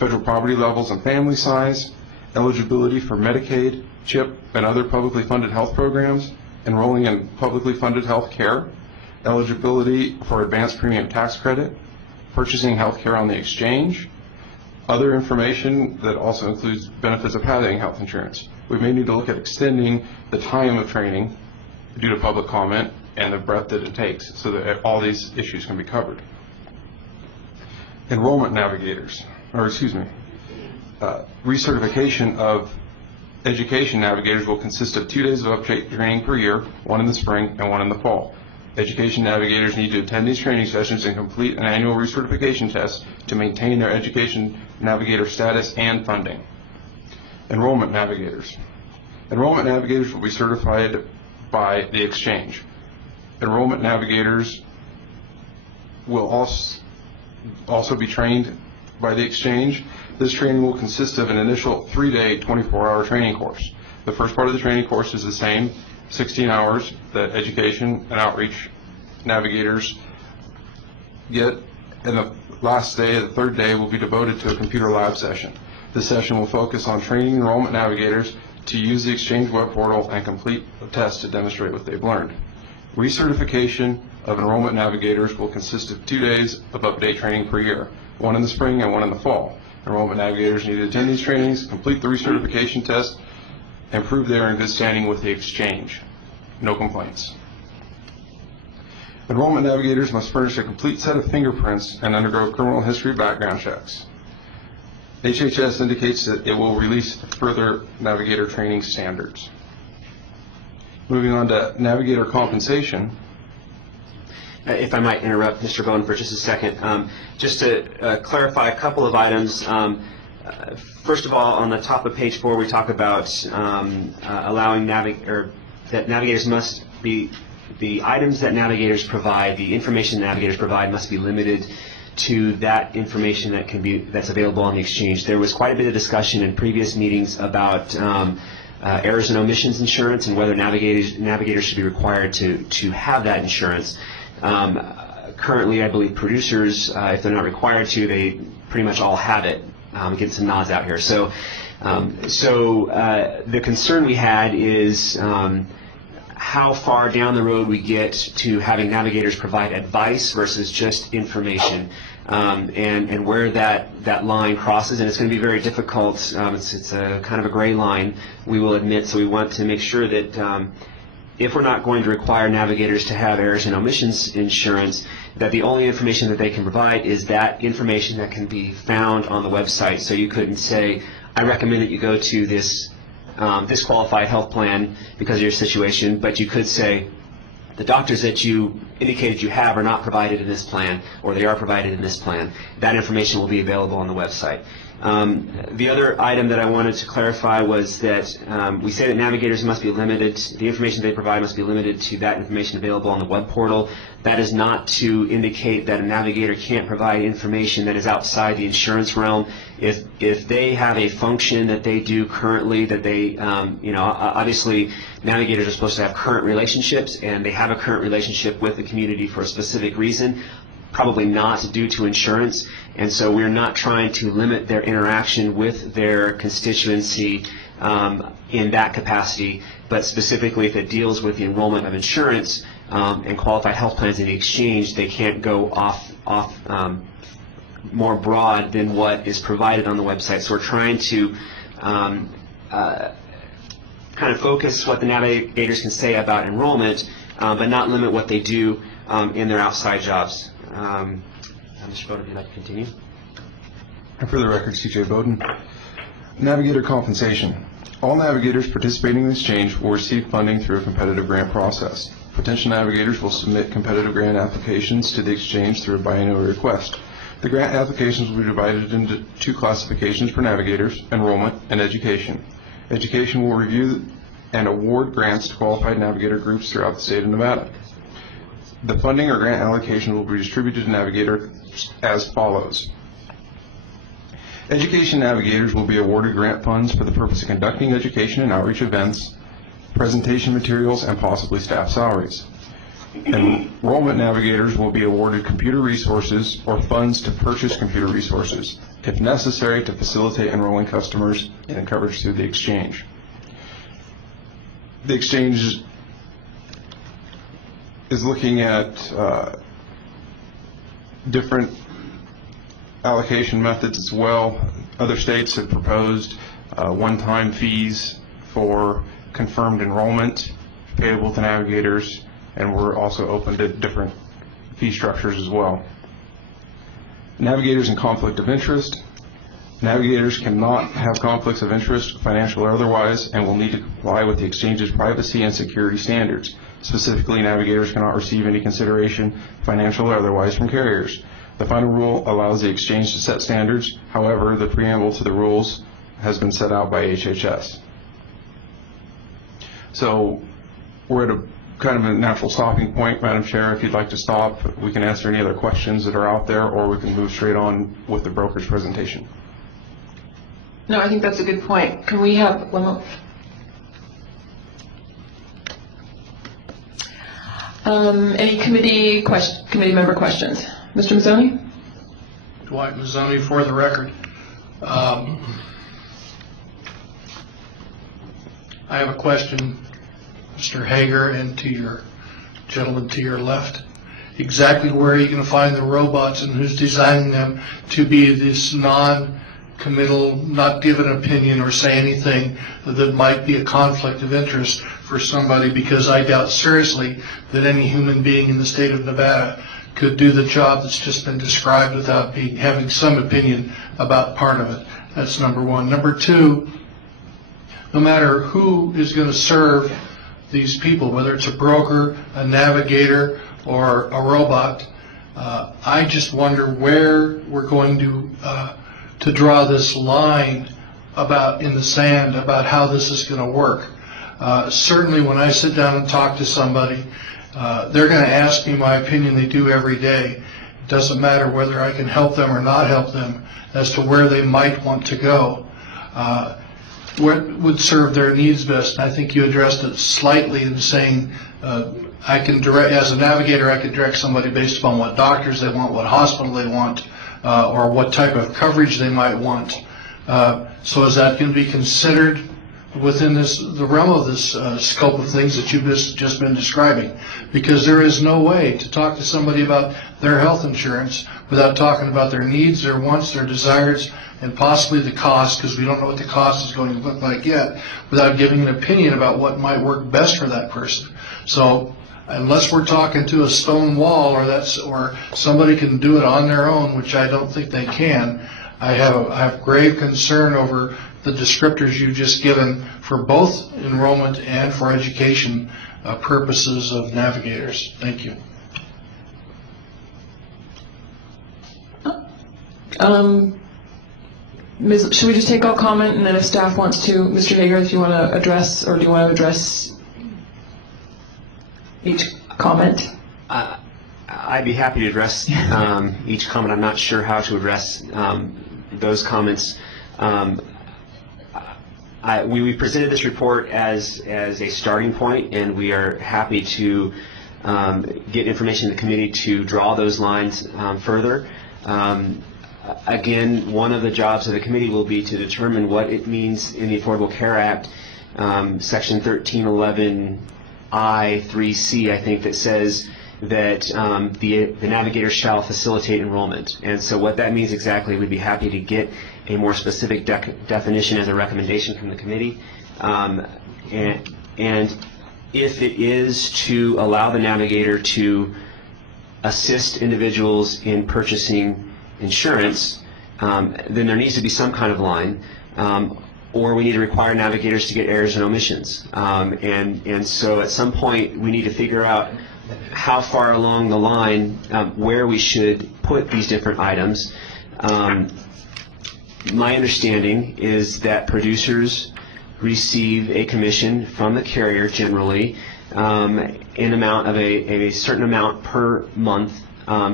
federal poverty levels and family size, eligibility for Medicaid, CHIP, and other publicly funded health programs, enrolling in publicly funded health care, eligibility for advanced premium tax credit, purchasing health care on the exchange, other information that also includes benefits of having health insurance. We may need to look at extending the time of training due to public comment and the breadth that it takes so that all these issues can be covered. Enrollment navigators, recertification of education navigators will consist of 2 days of update training per year, one in the spring and one in the fall. Education navigators need to attend these training sessions and complete an annual recertification test to maintain their education navigator status and funding. Enrollment navigators. Enrollment navigators will be certified by the exchange. Enrollment navigators will also be trained by the exchange. This training will consist of an initial 3-day, 24-hour training course. The first part of the training course is the same, 16 hours that education and outreach navigators get, and the last day, the third day, will be devoted to a computer lab session. This session will focus on training enrollment navigators to use the exchange web portal and complete a test to demonstrate what they've learned. Recertification of enrollment navigators will consist of 2 days of update training per year, one in the spring and one in the fall. Enrollment navigators need to attend these trainings, complete the recertification test, and prove they are in good standing with the exchange. No complaints. Enrollment navigators must furnish a complete set of fingerprints and undergo criminal history background checks. HHS indicates that it will release further navigator training standards. Moving on to navigator compensation. If I might interrupt Mr. Bowen for just a second, just to clarify a couple of items. First of all, on the top of page 4, we talk about allowing that navigators must be, the items that navigators provide, the information navigators provide must be limited to that information that can be, that's available on the exchange. There was quite a bit of discussion in previous meetings about errors and omissions insurance and whether navigators should be required to have that insurance. Currently, I believe producers, if they're not required to, they pretty much all have it. Getting some nods out here. So the concern we had is how far down the road we get to having navigators provide advice versus just information, and where that line crosses. And it's going to be very difficult. It's a kind of a gray line, we will admit. So we want to make sure that if we're not going to require navigators to have errors and omissions insurance, that the only information that they can provide is that information that can be found on the website. So you couldn't say, I recommend that you go to this qualified health plan because of your situation, but you could say, the doctors that you indicated you have are not provided in this plan, or they are provided in this plan. That information will be available on the website. The other item that I wanted to clarify was that we say that navigators must be limited, the information they provide must be limited to that information available on the web portal. That is not to indicate that a navigator can't provide information that is outside the insurance realm. If they have a function that they do currently, that they, obviously navigators are supposed to have current relationships, and they have a current relationship with the community for a specific reason, probably not due to insurance, and so we're not trying to limit their interaction with their constituency in that capacity, but specifically if it deals with the enrollment of insurance and qualified health plans in the exchange, they can't go off more broad than what is provided on the website. So we're trying to kind of focus what the navigators can say about enrollment, but not limit what they do in their outside jobs. Mr. Bowden, would you like to continue? And for the record, C.J. Bowden. Navigator compensation. All navigators participating in the exchange will receive funding through a competitive grant process. Potential navigators will submit competitive grant applications to the exchange through a biannual request. The grant applications will be divided into 2 classifications for navigators, enrollment and education. Education will review and award grants to qualified navigator groups throughout the state of Nevada. The funding or grant allocation will be distributed to navigators as follows. Education navigators will be awarded grant funds for the purpose of conducting education and outreach events, presentation materials, and possibly staff salaries. Enrollment navigators will be awarded computer resources or funds to purchase computer resources, if necessary, to facilitate enrolling customers in coverage through the exchange. The exchange is looking at different allocation methods as well. Other states have proposed one-time fees for confirmed enrollment payable to navigators, and we're also open to different fee structures as well. Navigators in conflict of interest. Navigators cannot have conflicts of interest, financial or otherwise, and will need to comply with the exchange's privacy and security standards. Specifically, navigators cannot receive any consideration, financial or otherwise, from carriers. The final rule allows the exchange to set standards. However, the preamble to the rules has been set out by HHS. So we're at a kind of a natural stopping point, Madam Chair. If you'd like to stop, we can answer any other questions that are out there, or we can move straight on with the broker's presentation. No, I think that's a good point. Can we have one more? Any committee member questions? Mr. Mazzoni? Dwight Mazzoni for the record. I have a question, Mr. Hager, and to your gentleman to your left. Exactly where are you going to find the robots, and who's designing them to be this non-committal, not give an opinion or say anything that might be a conflict of interest for somebody? Because I doubt seriously that any human being in the state of Nevada could do the job that's just been described without having some opinion about part of it. That's number one. Number two, no matter who is going to serve these people, whether it's a broker, a navigator, or a robot, I just wonder where we're going to draw this line about in the sand about how this is going to work. Certainly when I sit down and talk to somebody, they're going to ask me my opinion. They do every day. It doesn't matter whether I can help them or not help them as to where they might want to go. What would serve their needs best? And I think you addressed it slightly in saying I can direct, as a navigator, I can direct somebody based upon what doctors they want, what hospital they want, or what type of coverage they might want. So is that going to be considered within the realm of this scope of things that you've just been describing? Because there is no way to talk to somebody about their health insurance without talking about their needs, their wants, their desires, and possibly the cost, because we don't know what the cost is going to look like yet, without giving an opinion about what might work best for that person. So unless we're talking to a stone wall, or somebody can do it on their own, which I don't think they can, I have grave concern over the descriptors you've just given for both enrollment and for education purposes of navigators. Thank you. Should we just take all comment, and then if staff wants to, Mr. Hager, if you want to address, or do you want to address each comment? I'd be happy to address each comment. I'm not sure how to address those comments. We presented this report as a starting point, and we are happy to get information in the committee to draw those lines further. Again, one of the jobs of the committee will be to determine what it means in the Affordable Care Act, Section 1311I3C, I think, that says that the navigator shall facilitate enrollment. And so what that means exactly, we'd be happy to get a more specific definition as a recommendation from the committee. And if it is to allow the navigator to assist individuals in purchasing insurance, then there needs to be some kind of line, or we need to require navigators to get errors and omissions. And so at some point we need to figure out how far along the line where we should put these different items. My understanding is that producers receive a commission from the carrier generally in amount of a certain amount per month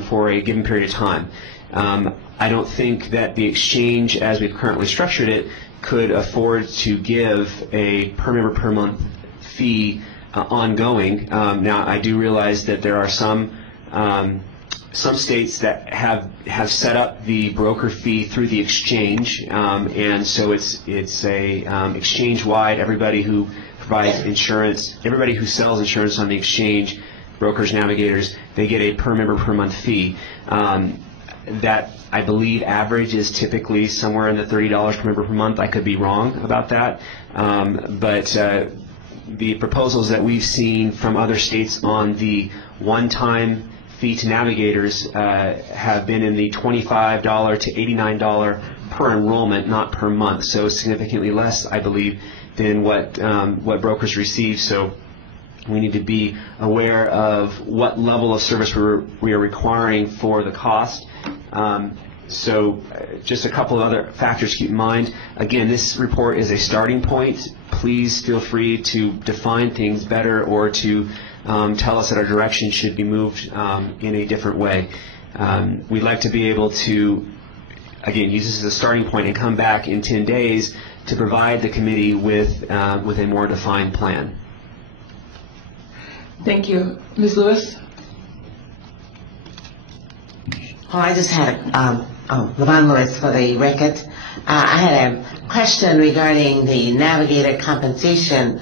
for a given period of time. I don't think that the exchange, as we've currently structured it, could afford to give a per member per month fee ongoing. Now, I do realize that there are some states that have set up the broker fee through the exchange, and so it's a exchange-wide. Everybody who provides insurance, everybody who sells insurance on the exchange, brokers, navigators, they get a per member per month fee. That, I believe, average is typically somewhere in the $30 per member per month. I could be wrong about that, but the proposals that we've seen from other states on the one-time fee to navigators have been in the $25 to $89 per enrollment, not per month. So significantly less, I believe, than what brokers receive. So we need to be aware of what level of service we are requiring for the cost. So just a couple of other factors to keep in mind. Again, this report is a starting point. Please feel free to define things better or to tell us that our direction should be moved in a different way. We'd like to be able to, again, use this as a starting point and come back in 10 days to provide the committee with a more defined plan. Thank you. Ms. Lewis? Oh, I just had Levon Lewis for the record. I had a question regarding the navigator compensation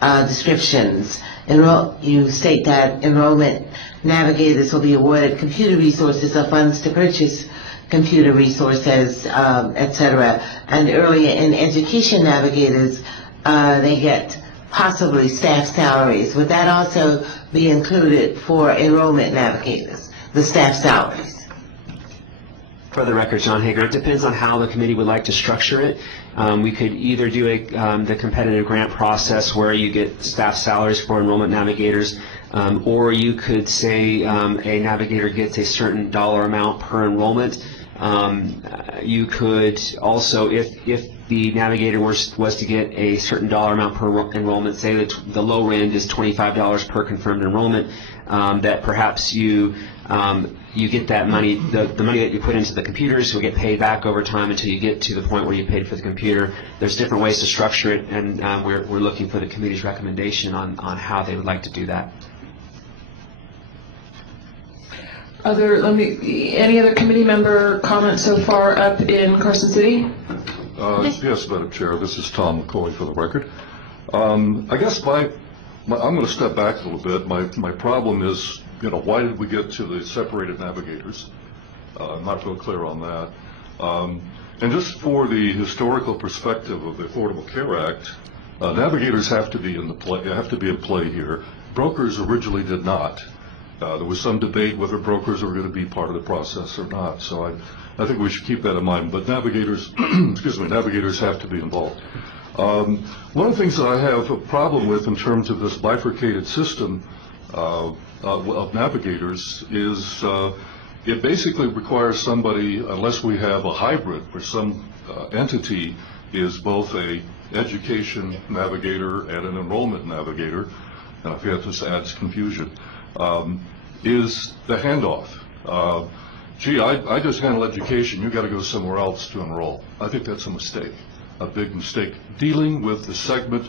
descriptions. You state that enrollment navigators will be awarded computer resources or funds to purchase computer resources, etc. And earlier in education navigators, they get possibly staff salaries. Would that also be included for enrollment navigators, the staff salaries? For the record, John Hager, it depends on how the committee would like to structure it. We could either do the competitive grant process where you get staff salaries for enrollment navigators, or you could say a navigator gets a certain dollar amount per enrollment. You could also, if the navigator was to get a certain dollar amount per enrollment, say that the low end is $25 per confirmed enrollment, that perhaps you get that money, the money that you put into the computers will get paid back over time until you get to the point where you paid for the computer. There's different ways to structure it, and we're looking for the committee's recommendation on how they would like to do that. Any other committee member comments so far up in Carson City? Yes, Madam Chair. This is Tom McCoy for the record. I guess I'm going to step back a little bit. My problem is, why did we get to the separated navigators? I'm not real clear on that. And just for the historical perspective of the Affordable Care Act, navigators have to be in play here. Brokers originally did not. There was some debate whether brokers were going to be part of the process or not. So I think we should keep that in mind. But navigators, navigators have to be involved. One of the things that I have a problem with in terms of this bifurcated system of navigators is it basically requires somebody, unless we have a hybrid where some entity is both a education navigator and an enrollment navigator, and I forget this adds confusion, is the handoff. Gee, I just handle education, you got to go somewhere else to enroll. I think that's a mistake, a big mistake, dealing with the segment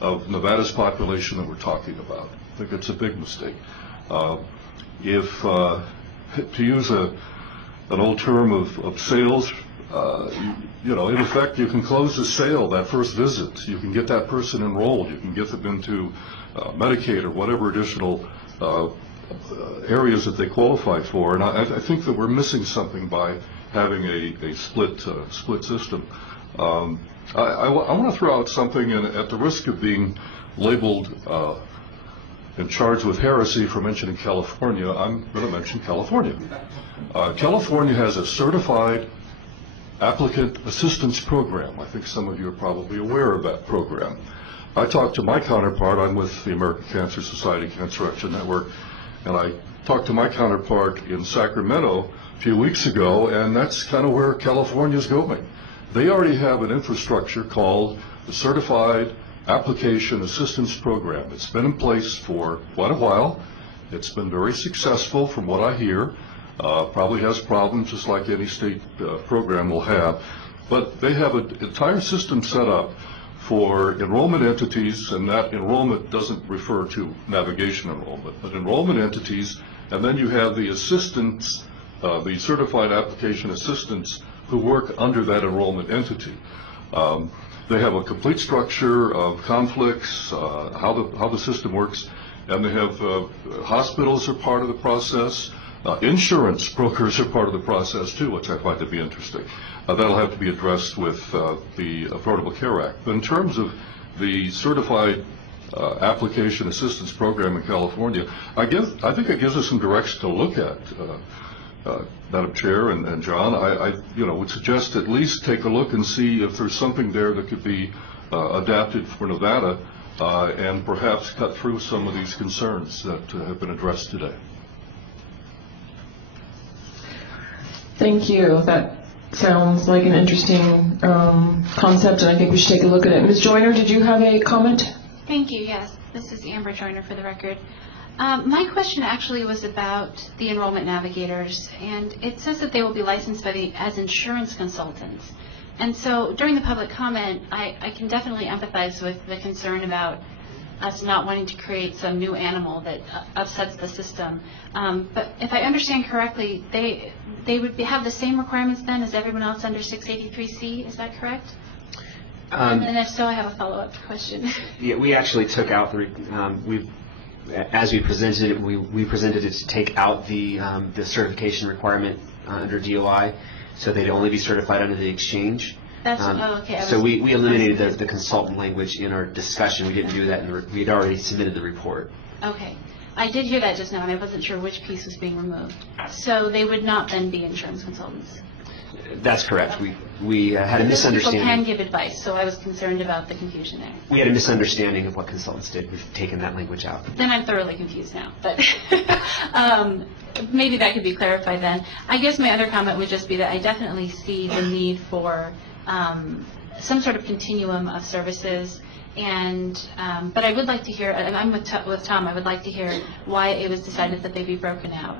of Nevada's population that we're talking about. I think it's a big mistake. To use an old term of sales, in effect, you can close the sale, that first visit. You can get that person enrolled. You can get them into Medicaid or whatever additional areas that they qualify for. And I think that we're missing something by having a split system. I want to throw out something, and at the risk of being labeled and charged with heresy for mentioning California, I'm going to mention California. California has a certified applicant assistance program. I think some of you are probably aware of that program. I talked to my counterpart. I'm with the American Cancer Society Cancer Action Network, and I talked to my counterpart in Sacramento a few weeks ago, and that's kind of where California's going. They already have an infrastructure called the Certified application assistance program. It's been in place for quite a while. It's been very successful from what I hear. Probably has problems just like any state program will have. But they have an entire system set up for enrollment entities, and that enrollment doesn't refer to navigation enrollment, but enrollment entities, and then you have the assistants, the certified application assistants who work under that enrollment entity. They have a complete structure of conflicts, how the system works, and they have hospitals are part of the process. Insurance brokers are part of the process too, which I find to be interesting. That'll have to be addressed with the Affordable Care Act. But in terms of the certified application assistance program in California, I think it gives us some direction to look at. Madam Chair and John, I would suggest at least take a look and see if there's something there that could be adapted for Nevada and perhaps cut through some of these concerns that have been addressed today. Thank you. That sounds like an interesting concept, and I think we should take a look at it. Ms. Joyner, did you have a comment? Thank you, yes. This is Amber Joyner for the record. My question actually was about the enrollment navigators, and it says that they will be licensed as insurance consultants. And so during the public comment, I can definitely empathize with the concern about us not wanting to create some new animal that upsets the system. But if I understand correctly, they would have the same requirements then as everyone else under 683C, is that correct? And if so, I have a follow-up question. Yeah, we actually took out as we presented it, we presented it to take out the certification requirement under DOI, so they'd only be certified under the exchange. That's okay. So we eliminated the consultant language in our discussion. We didn't do that, we had already submitted the report. Okay. I did hear that just now, and I wasn't sure which piece was being removed. So they would not then be insurance consultants? That's correct. We had a misunderstanding. People can give advice, so I was concerned about the confusion there. We had a misunderstanding of what consultants did. We've taken that language out. Then I'm thoroughly confused now, but maybe that could be clarified then. I guess my other comment would just be that I definitely see the need for some sort of continuum of services, and but I would like to hear, and I'm with Tom, I would like to hear why it was decided that they be broken out.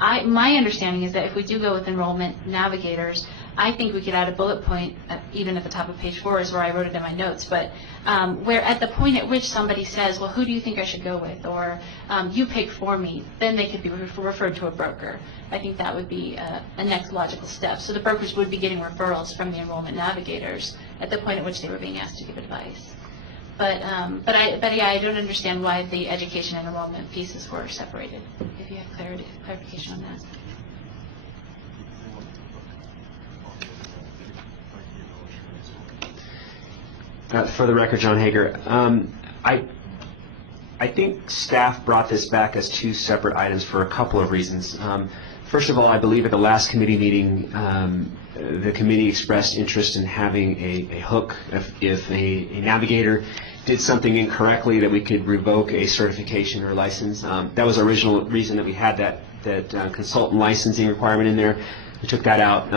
My understanding is that if we do go with enrollment navigators, I think we could add a bullet point, even at the top of page 4 is where I wrote it in my notes, but where at the point at which somebody says, well, who do you think I should go with, or you pick for me, then they could be referred to a broker. I think that would be a next logical step. So the brokers would be getting referrals from the enrollment navigators at the point at which they were being asked to give advice. But yeah, I don't understand why the education and enrollment pieces were separated. If you have clarification on that. For the record, John Hager, I think staff brought this back as 2 separate items for a couple of reasons. First of all, I believe at the last committee meeting, the committee expressed interest in having a hook if a navigator did something incorrectly, that we could revoke a certification or license. That was the original reason that we had that consultant licensing requirement in there. We took that out,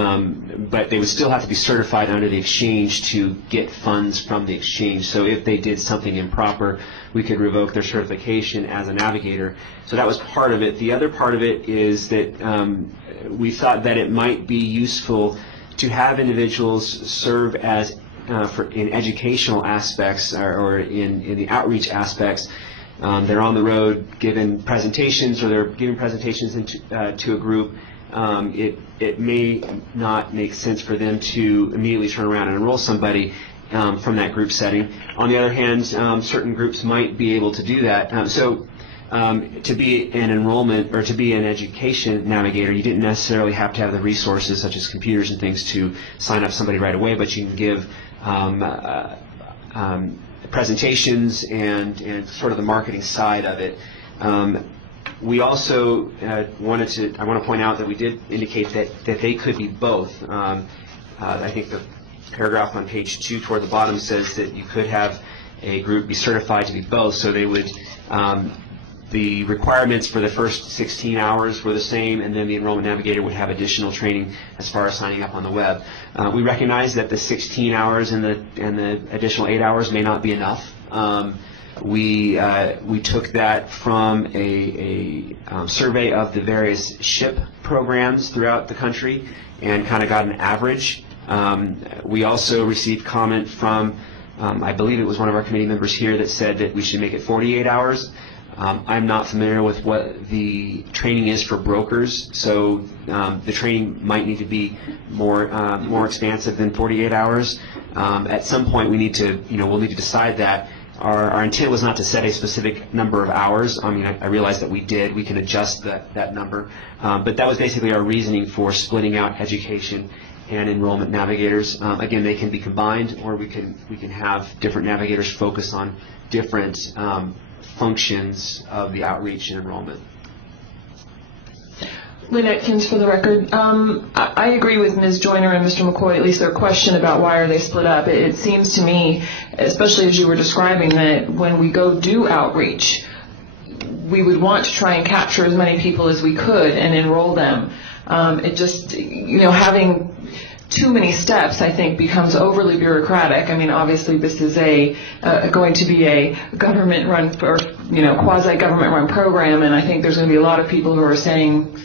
but they would still have to be certified under the exchange to get funds from the exchange. So if they did something improper, we could revoke their certification as a navigator. So that was part of it. The other part of it is that we thought that it might be useful to have individuals serve as in educational aspects or in the outreach aspects. They're on the road giving presentations, or they're giving presentations to a group. It may not make sense for them to immediately turn around and enroll somebody from that group setting. On the other hand, certain groups might be able to do that. To be an enrollment or to be an education navigator, you didn't necessarily have to have the resources such as computers and things to sign up somebody right away, but you can give presentations and sort of the marketing side of it. We also I want to point out that we did indicate that they could be both. I think the paragraph on page 2 toward the bottom says that you could have a group be certified to be both, so they would the requirements for the first 16 hours were the same, and then the enrollment navigator would have additional training as far as signing up on the web. We recognize that the 16 hours and the additional 8 hours may not be enough. We took that from a survey of the various SHIP programs throughout the country and kind of got an average. We also received comment from, I believe it was one of our committee members here that said that we should make it 48 hours. I'm not familiar with what the training is for brokers, so the training might need to be more expansive than 48 hours. At some point, we'll need to decide that. Our intent was not to set a specific number of hours. I mean, I realize that we did. We can adjust that number. But that was basically our reasoning for splitting out education and enrollment navigators. Again, they can be combined, or we can have different navigators focus on different functions of the outreach and enrollment. Lynn Atkins for the record. I agree with Ms. Joyner and Mr. McCoy, at least their question about why are they split up. It seems to me, especially as you were describing, that when we go do outreach, we would want to try and capture as many people as we could and enroll them. It just, having too many steps, I think, becomes overly bureaucratic. I mean, obviously, this is going to be a government-run or quasi-government-run program, and I think there's going to be a lot of people who are saying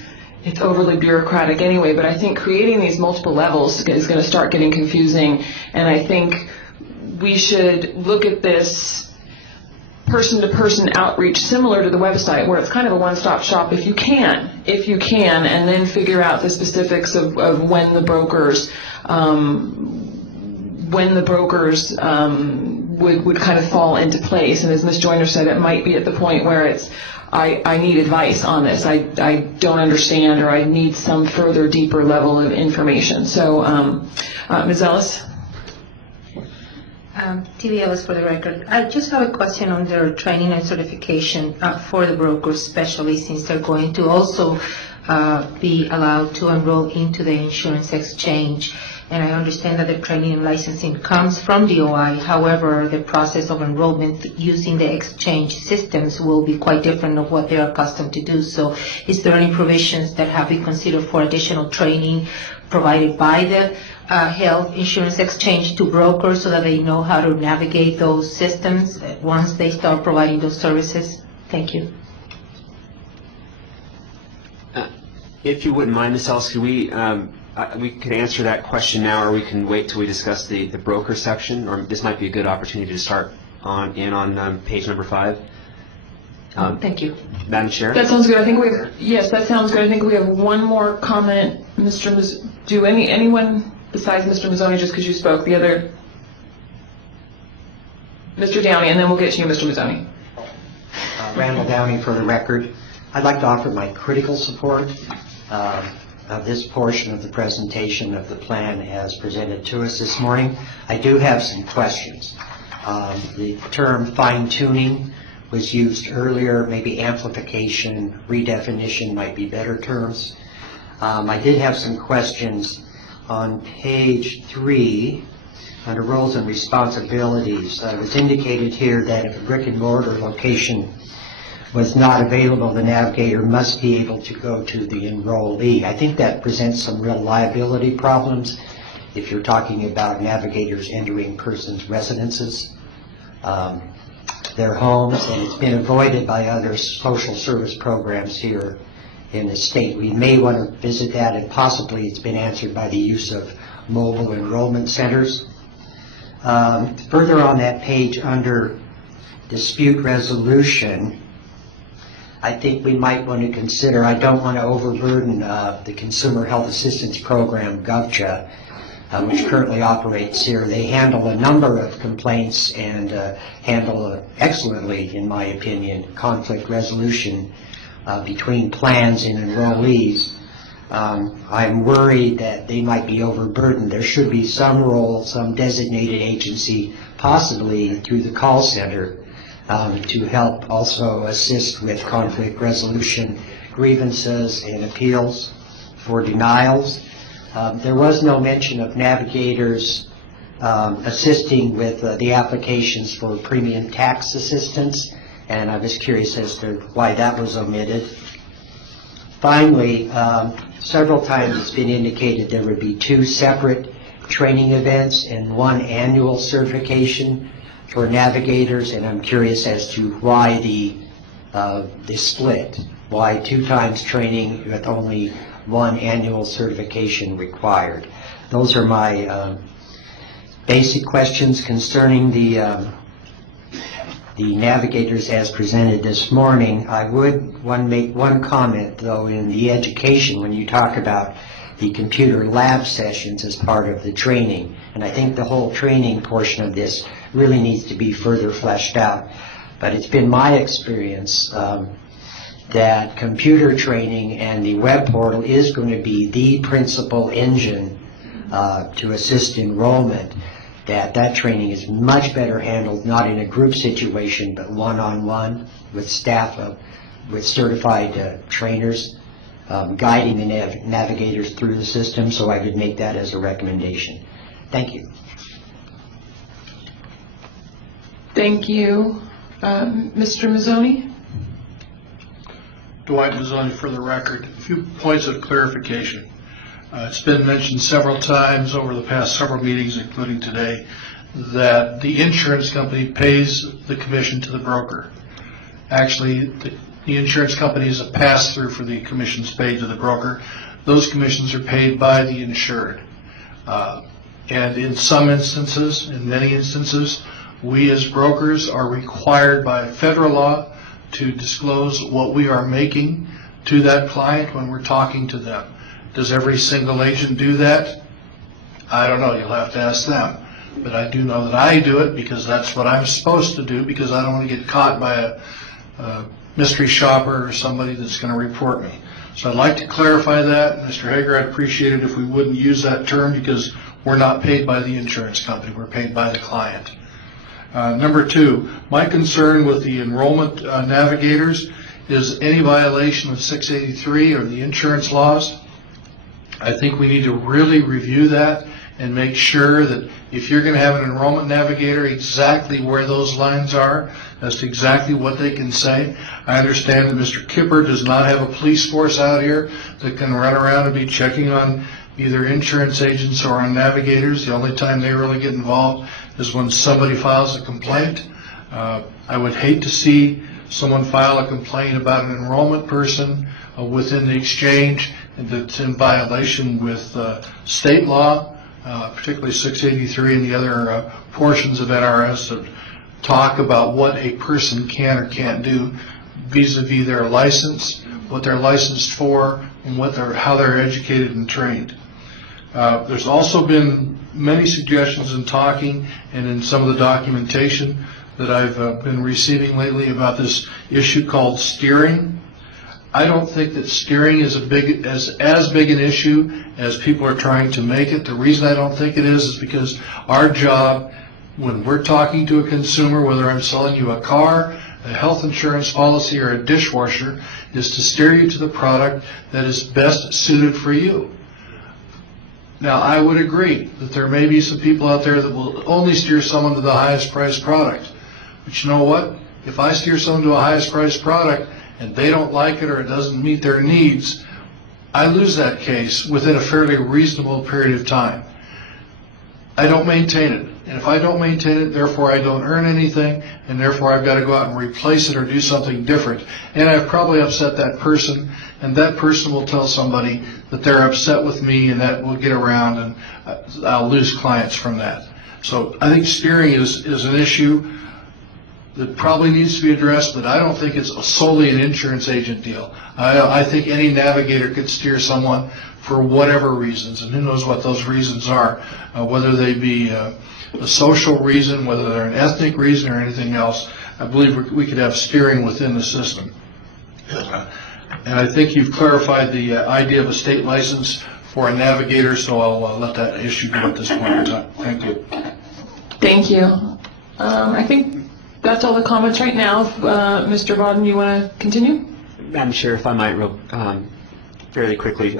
it's overly bureaucratic anyway. But I think creating these multiple levels is going to start getting confusing, and I think we should look at this person-to-person outreach similar to the website, where it's kind of a one-stop shop if you can, and then figure out the specifics of when the brokers would kind of fall into place. And as Ms. Joyner said, it might be at the point where it's I need advice on this. I don't understand, or I need some further deeper level of information. So Ms. Ellis? TV Ellis for the record. I just have a question on their training and certification for the brokers, especially since they're going to also be allowed to enroll into the insurance exchange. And I understand that the training and licensing comes from DOI. However, the process of enrollment using the exchange systems will be quite different of what they're accustomed to do. So is there any provisions that have been considered for additional training provided by the health insurance exchange to brokers so that they know how to navigate those systems once they start providing those services? Thank you. If you wouldn't mind, Ms. Ellis, we could answer that question now, or we can wait till we discuss the broker section, or this might be a good opportunity to start on page number 5. Thank you. Madam Chair? That sounds good. I think that sounds good. I think we have one more comment. Anyone besides Mr. Mazzoni, just because you spoke, the other? Mr. Downey, and then we'll get to you, Mr. Mazzoni. Randall Downey for the record. I'd like to offer my critical support of this portion of the presentation of the plan as presented to us this morning. I do have some questions. The term fine-tuning was used earlier. Maybe amplification, redefinition might be better terms. I did have some questions on page 3 under roles and responsibilities. It was indicated here that if a brick and mortar location was not available, the navigator must be able to go to the enrollee. I think that presents some real liability problems if you're talking about navigators entering persons' residences, their homes, and it's been avoided by other social service programs here in the state. We may want to visit that, and possibly it's been answered by the use of mobile enrollment centers. Further on that page under dispute resolution, I think we might want to consider, I don't want to overburden the Consumer Health Assistance Program, GovCha, which currently operates here. They handle a number of complaints and handle excellently, in my opinion, conflict resolution between plans and enrollees. I'm worried that they might be overburdened. There should be some role, some designated agency, possibly through the call center, to help also assist with conflict resolution, grievances, and appeals for denials. There was no mention of navigators assisting with the applications for premium tax assistance. and I was curious as to why that was omitted. Finally, several times it's been indicated there would be 2 separate training events and 1 annual certification for navigators, and I'm curious as to why the split. Why 2 times training with only 1 annual certification required? Those are my basic questions concerning the navigators as presented this morning. I would make one comment, though, in the education when you talk about the computer lab sessions as part of the training. And I think the whole training portion of this really needs to be further fleshed out. But it's been my experience that computer training and the web portal is going to be the principal engine to assist enrollment. That training is much better handled, not in a group situation, but one-on-one with staff, with certified trainers guiding the navigators through the system, so I would make that as a recommendation. Thank you. Thank you. Mr. Mazzoni? Dwight Mazzoni for the record. A few points of clarification. It's been mentioned several times over the past several meetings, including today, that the insurance company pays the commission to the broker. Actually, the insurance company is a pass-through for the commissions paid to the broker. Those commissions are paid by the insured. And in some instances, in many instances, we as brokers are required by federal law to disclose what we are making to that client when we're talking to them. Does every single agent do that? I don't know. You'll have to ask them. But I do know that I do it because that's what I'm supposed to do, because I don't want to get caught by a mystery shopper or somebody that's going to report me. So I'd like to clarify that. Mr. Hager, I'd appreciate it if we wouldn't use that term, because we're not paid by the insurance company. We're paid by the client. Number 2, my concern with the enrollment navigators is any violation of 683 or the insurance laws. I think we need to really review that and make sure that if you're going to have an enrollment navigator, exactly where those lines are as to exactly what they can say. I understand that Mr. Kipper does not have a police force out here that can run around and be checking on either insurance agents or on navigators. The only time they really get involved is when somebody files a complaint. I would hate to see someone file a complaint about an enrollment person within the exchange that's in violation with state law, particularly 683 and the other portions of NRS that talk about what a person can or can't do vis-a-vis their license, what they're licensed for, and how they're educated and trained. There's also been many suggestions in talking and in some of the documentation that I've been receiving lately about this issue called steering. I don't think that steering is as big an issue as people are trying to make it. The reason I don't think it is because our job, when we're talking to a consumer, whether I'm selling you a car, a health insurance policy, or a dishwasher, is to steer you to the product that is best suited for you. Now, I would agree that there may be some people out there that will only steer someone to the highest priced product. But you know what? If I steer someone to a highest priced product and they don't like it or it doesn't meet their needs, I lose that case within a fairly reasonable period of time. I don't maintain it. And if I don't maintain it, therefore I don't earn anything, and therefore I've got to go out and replace it or do something different. And I've probably upset that person, and that person will tell somebody that they're upset with me, and that will get around, and I'll lose clients from that. So I think steering is an issue that probably needs to be addressed, but I don't think it's solely an insurance agent deal. I think any navigator could steer someone for whatever reasons, and who knows what those reasons are, whether they be a social reason, whether they're an ethnic reason, or anything else. I believe we could have steering within the system. And I think you've clarified the idea of a state license for a navigator, so I'll let that issue go at this point in time. Thank you. Thank you. I think that's all the comments right now. Mr. Bodden, you want to continue? I'm sure, if I might, fairly quickly.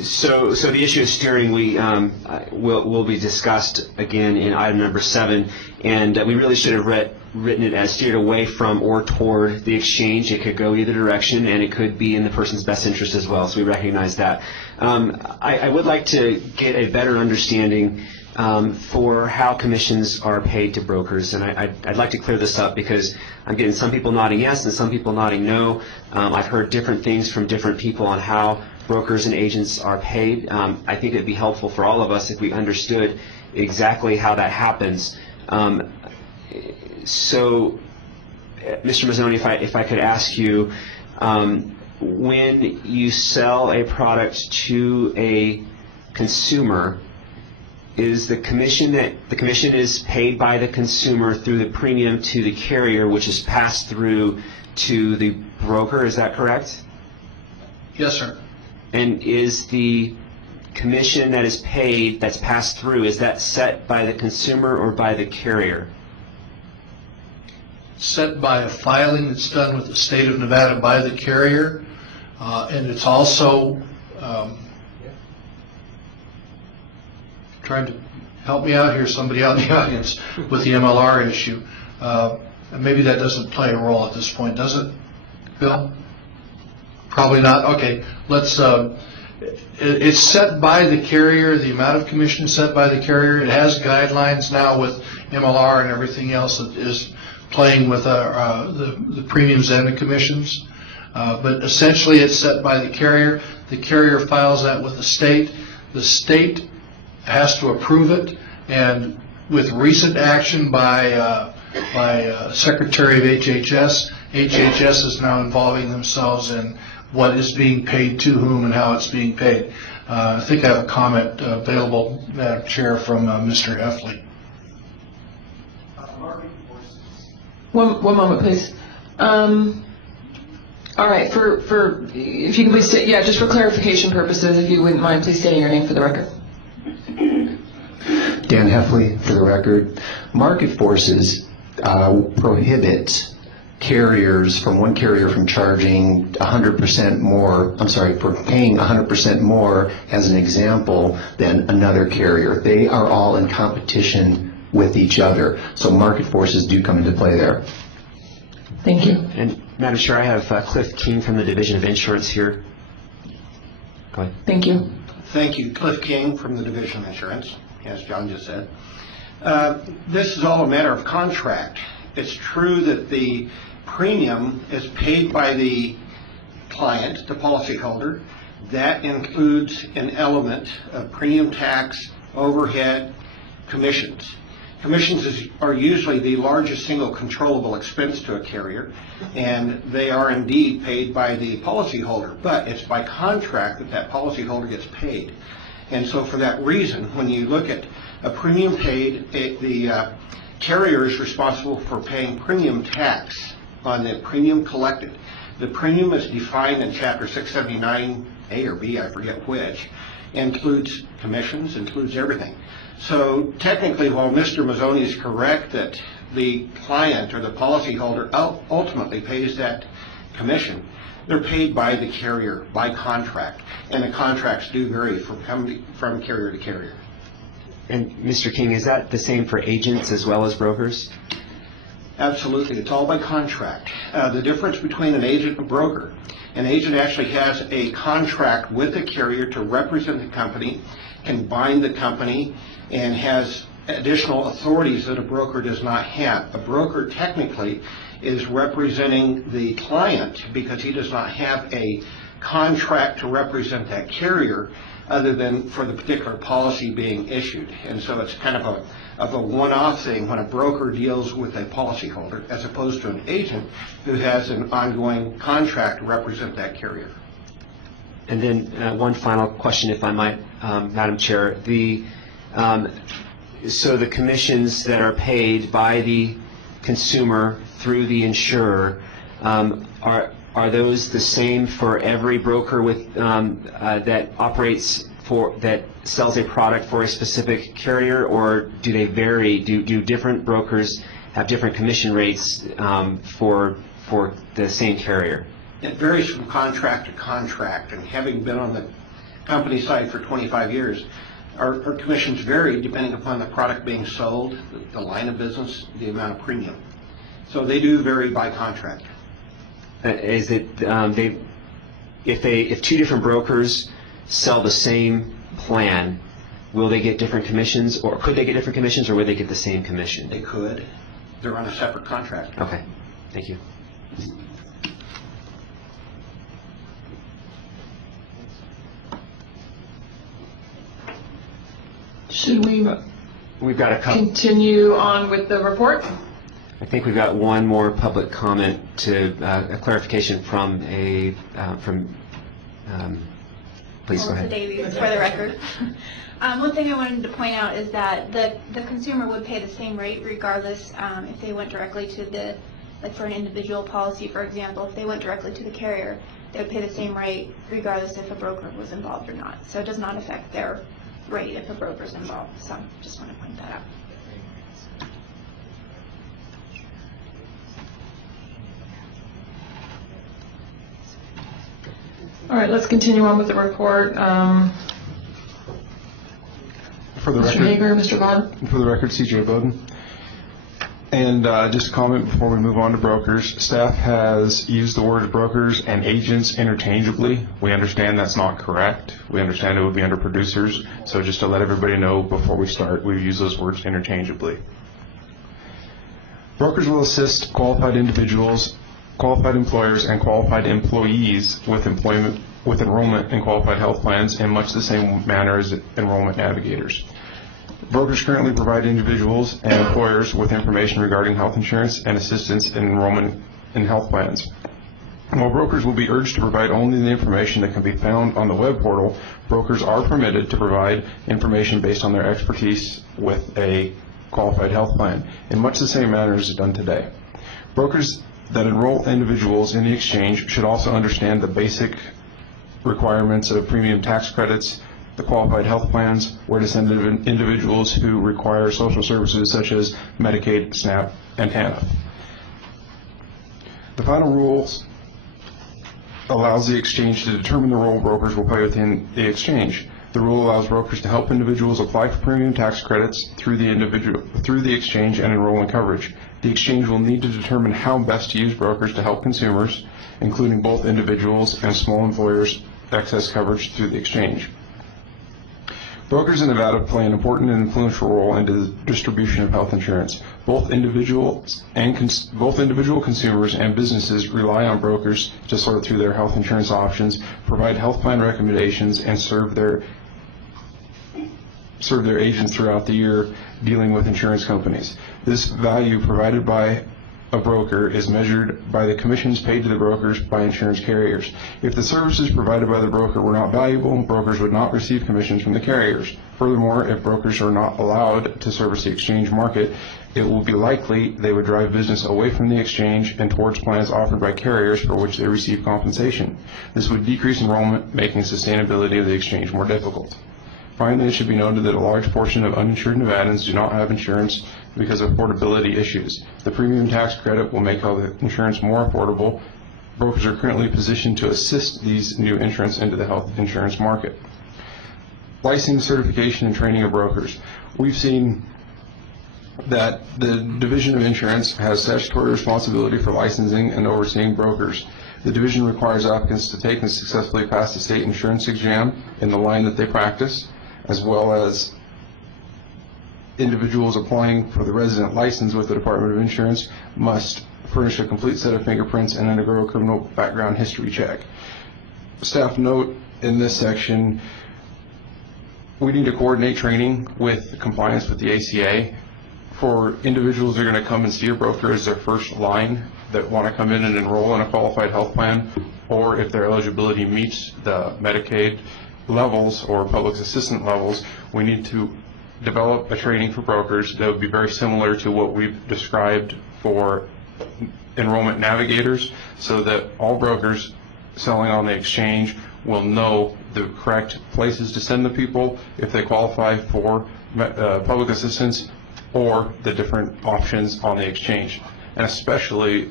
So the issue of steering will be discussed again in item number 7, and we really should have written it as steered away from or toward the exchange. It could go either direction, and it could be in the person's best interest as well, so we recognize that. I would like to get a better understanding for how commissions are paid to brokers, and I'd like to clear this up because I'm getting some people nodding yes and some people nodding no. I've heard different things from different people on how brokers and agents are paid. I think it'd be helpful for all of us if we understood exactly how that happens. So, Mr. Mazzoni, if I could ask you, when you sell a product to a consumer, is the commission is paid by the consumer through the premium to the carrier, which is passed through to the broker? Is that correct? Yes, sir. And is the commission that is paid, that's passed through, is that set by the consumer or by the carrier? Set by a filing that's done with the state of Nevada by the carrier, and it's also trying to help me out here, somebody out in the audience, with the MLR issue. And maybe that doesn't play a role at this point, does it, Bill? Probably not. Okay, let's. It's set by the carrier. The amount of commission is set by the carrier. It has guidelines now with MLR and everything else that is playing with the premiums and the commissions. But essentially, it's set by the carrier. The carrier files that with the state. The state has to approve it, and with recent action by Secretary of HHS, HHS is now involving themselves in what is being paid to whom and how it's being paid. I think I have a comment available, Madam Chair, from Mr. Heffley. One moment, please. All right, for if you can please state, just for clarification purposes, if you wouldn't mind, please stating your name for the record. Dan Heffley, for the record. Market forces prohibit carriers one carrier from charging 100% more, for paying 100% more, as an example, than another carrier. They are all in competition with each other. So market forces do come into play there. Thank you. And Madam Chair, I have Cliff King from the Division of Insurance here. Go ahead. Thank you. Thank you. Cliff King from the Division of Insurance, as John just said. This is all a matter of contract. It's true that the premium is paid by the client, the policyholder. That includes an element of premium tax, overhead, commissions. Commissions are usually the largest single controllable expense to a carrier, and they are indeed paid by the policyholder, but it's by contract that policyholder gets paid. And so for that reason, when you look at a premium paid, the carrier is responsible for paying premium tax on the premium collected. The premium is defined in Chapter 679A or B, I forget which, includes commissions, includes everything. So technically, while Mr. Mazzoni is correct that the client or the policyholder ultimately pays that commission, they're paid by the carrier by contract, and the contracts do vary from carrier to carrier. And Mr. King, is that the same for agents as well as brokers? Absolutely. It's all by contract. The difference between an agent and a broker, an agent actually has a contract with the carrier to represent the company, can bind the company, and has additional authorities that a broker does not have. A broker technically is representing the client because he does not have a contract to represent that carrier other than for the particular policy being issued. And so it's kind of a one-off thing when a broker deals with a policyholder as opposed to an agent who has an ongoing contract to represent that carrier. And then one final question, if I might, Madam Chair. So the commissions that are paid by the consumer through the insurer, are those the same for every broker with that operates that sells a product for a specific carrier, or do they vary? Do different brokers have different commission rates for the same carrier? It varies from contract to contract, and having been on the company side for 25 years, our commissions vary depending upon the product being sold, the line of business, the amount of premium. So they do vary by contract. Is it if two different brokers sell the same plan, will they get different commissions, or could they get different commissions, or would they get the same commission? They could. They're on a separate contract. Okay, thank you. Should we We've got a couple. continue on with the report? I think we've got one more public comment to a clarification from please go Melissa ahead. Davies, for the record. One thing I wanted to point out is that the consumer would pay the same rate regardless if they went directly to the, like for an individual policy, for example, if they went directly to the carrier, they would pay the same rate regardless if a broker was involved or not. So it does not affect their rate if a broker is involved. So just want to point that out. All right, let's continue on with the report. For the Mr. record, Hager, Mr. Vaughn. For the record, CJ Bowden. And just a comment before we move on to brokers. Staff has used the words brokers and agents interchangeably. We understand that's not correct. We understand it would be under producers. So just to let everybody know before we start, we use those words interchangeably. Brokers will assist qualified individuals, qualified employers, and qualified employees with enrollment in qualified health plans in much the same manner as enrollment navigators. Brokers currently provide individuals and employers with information regarding health insurance and assistance in enrollment in health plans. While brokers will be urged to provide only the information that can be found on the web portal, brokers are permitted to provide information based on their expertise with a qualified health plan in much the same manner as is done today. Brokers that enroll individuals in the exchange should also understand the basic requirements of premium tax credits, the qualified health plans, where to send individuals who require social services such as Medicaid, SNAP, and TANF. The final rules allows the exchange to determine the role brokers will play within the exchange. The rule allows brokers to help individuals apply for premium tax credits through the exchange and enroll in coverage. The exchange will need to determine how best to use brokers to help consumers, including both individuals and small employers, access coverage through the exchange. Brokers in Nevada play an important and influential role in the distribution of health insurance. Both individual consumers and businesses rely on brokers to sort through their health insurance options, provide health plan recommendations, and serve their agents throughout the year dealing with insurance companies. This value provided by a broker is measured by the commissions paid to the brokers by insurance carriers. If the services provided by the broker were not valuable, brokers would not receive commissions from the carriers. Furthermore, if brokers are not allowed to service the exchange market, it will be likely they would drive business away from the exchange and towards plans offered by carriers for which they receive compensation. This would decrease enrollment, making sustainability of the exchange more difficult. Finally, it should be noted that a large portion of uninsured Nevadans do not have insurance because of affordability issues. The premium tax credit will make health insurance more affordable. Brokers are currently positioned to assist these new entrants into the health insurance market. Licensing, certification, and training of brokers. We've seen that the Division of Insurance has statutory responsibility for licensing and overseeing brokers. The division requires applicants to take and successfully pass the state insurance exam in the line that they practice, as well as individuals applying for the resident license with the Department of Insurance must furnish a complete set of fingerprints and undergo a criminal background history check. Staff note in this section, we need to coordinate training with compliance with the ACA. For individuals that are going to come and see a broker as their first line that want to come in and enroll in a qualified health plan, or if their eligibility meets the Medicaid levels or public assistance levels, we need to develop a training for brokers that would be very similar to what we've described for enrollment navigators, so that all brokers selling on the exchange will know the correct places to send the people if they qualify for public assistance or the different options on the exchange, and especially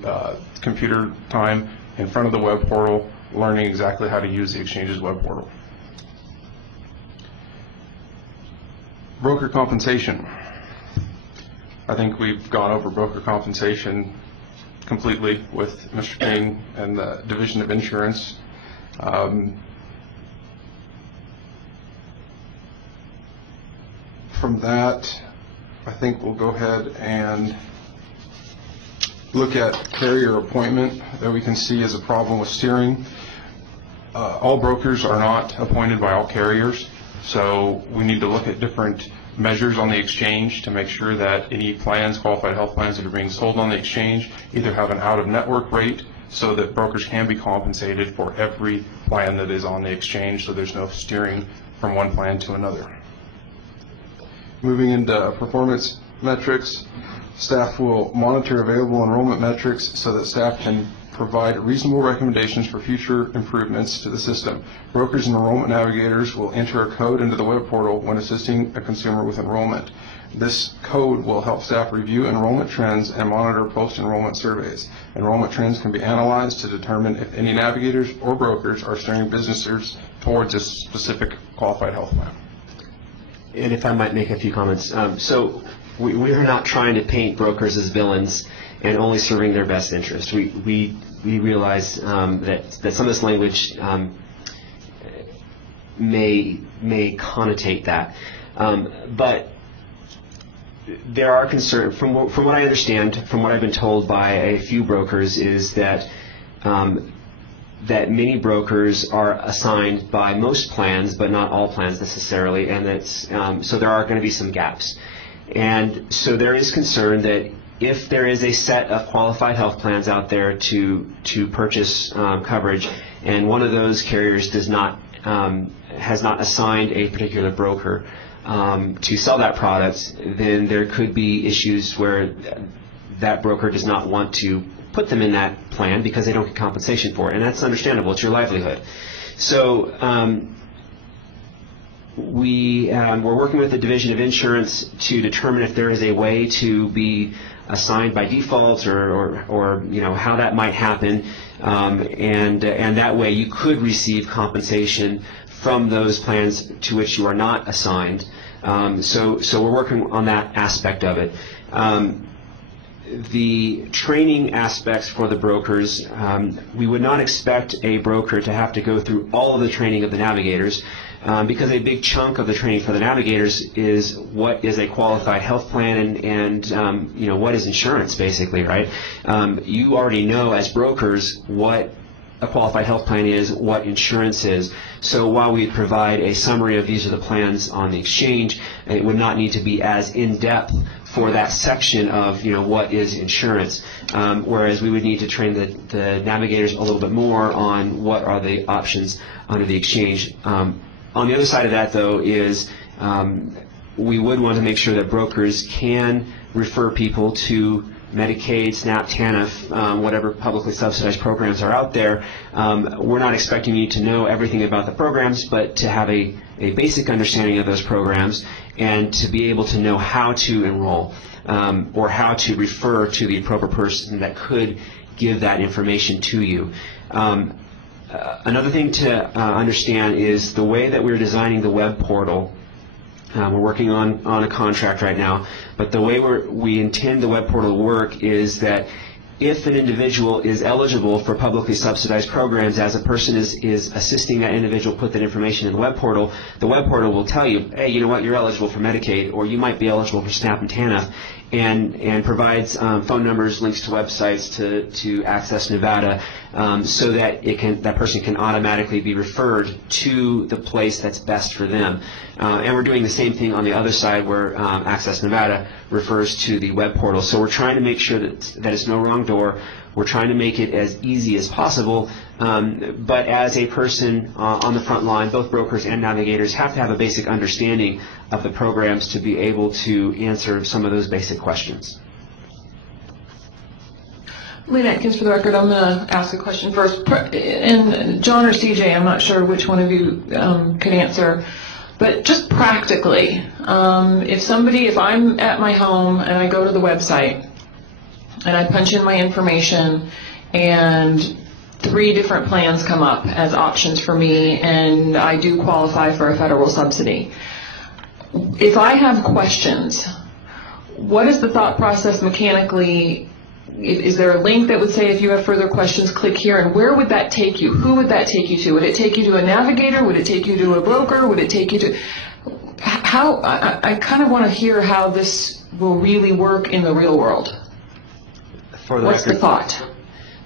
computer time in front of the web portal, learning exactly how to use the exchange's web portal. Broker compensation. I think we've gone over broker compensation completely with Mr. King and the Division of Insurance. From that, I think we'll go ahead and look at carrier appointment that we can see as a problem with steering. All brokers are not appointed by all carriers, so we need to look at different measures on the exchange to make sure that any plans, qualified health plans that are being sold on the exchange, either have an out-of-network rate so that brokers can be compensated for every plan that is on the exchange, so there's no steering from one plan to another. Moving into performance metrics, staff will monitor available enrollment metrics so that staff can provide reasonable recommendations for future improvements to the system. Brokers and enrollment navigators will enter a code into the web portal when assisting a consumer with enrollment. This code will help staff review enrollment trends and monitor post-enrollment surveys. Enrollment trends can be analyzed to determine if any navigators or brokers are steering businesses towards a specific qualified health plan. And if I might make a few comments. So we are not trying to paint brokers as villains and only serving their best interest. We realize that some of this language may connotate that. But there are concerns, from what I understand, from what I've been told by a few brokers, is that that many brokers are assigned by most plans, but not all plans necessarily, and that's so there are going to be some gaps. And so there is concern that if there is a set of qualified health plans out there to purchase coverage, and one of those carriers does not has not assigned a particular broker to sell that product, then there could be issues where that broker does not want to put them in that plan because they don't get compensation for it, and that's understandable. It's your livelihood. So we're working with the Division of Insurance to determine if there is a way to be assigned by default, or you know, how that might happen, and that way you could receive compensation from those plans to which you are not assigned. So we're working on that aspect of it. The training aspects for the brokers, we would not expect a broker to have to go through all of the training of the navigators, because a big chunk of the training for the navigators is what is a qualified health plan and you know, what is insurance, basically, right? You already know as brokers what a qualified health plan is, what insurance is. So while we provide a summary of these are the plans on the exchange, it would not need to be as in-depth for that section of, you know, what is insurance, whereas we would need to train the navigators a little bit more on what are the options under the exchange. On the other side of that, though, is we would want to make sure that brokers can refer people to Medicaid, SNAP, TANF, whatever publicly subsidized programs are out there. We're not expecting you to know everything about the programs, but to have a basic understanding of those programs and to be able to know how to enroll or how to refer to the appropriate person that could give that information to you. Another thing to understand is the way that we're designing the web portal. We're working on a contract right now, but the way we intend the web portal to work is that if an individual is eligible for publicly subsidized programs, as a person is assisting that individual put that information in the web portal will tell you, hey, you know what, you're eligible for Medicaid, or you might be eligible for SNAP and TANF, and provides phone numbers, links to websites to Access Nevada, so that that person can automatically be referred to the place that's best for them. And we're doing the same thing on the other side, where Access Nevada refers to the web portal. So we're trying to make sure that it's no wrong door. We're trying to make it as easy as possible, but as a person on the front line, both brokers and navigators have to have a basic understanding of the programs to be able to answer some of those basic questions. Lynn Atkins, for the record, I'm going to ask a question first. And John or CJ, I'm not sure which one of you can answer, but just practically, if I'm at my home and I go to the website and I punch in my information and 3 different plans come up as options for me and I do qualify for a federal subsidy, if I have questions, what is the thought process mechanically Is there a link that would say if you have further questions, click here? And where would that take you? Who would that take you to? Would it take you to a navigator? Would it take you to a broker? Would it take you to... How? I kind of want to hear how this will really work in the real world. What's the thought?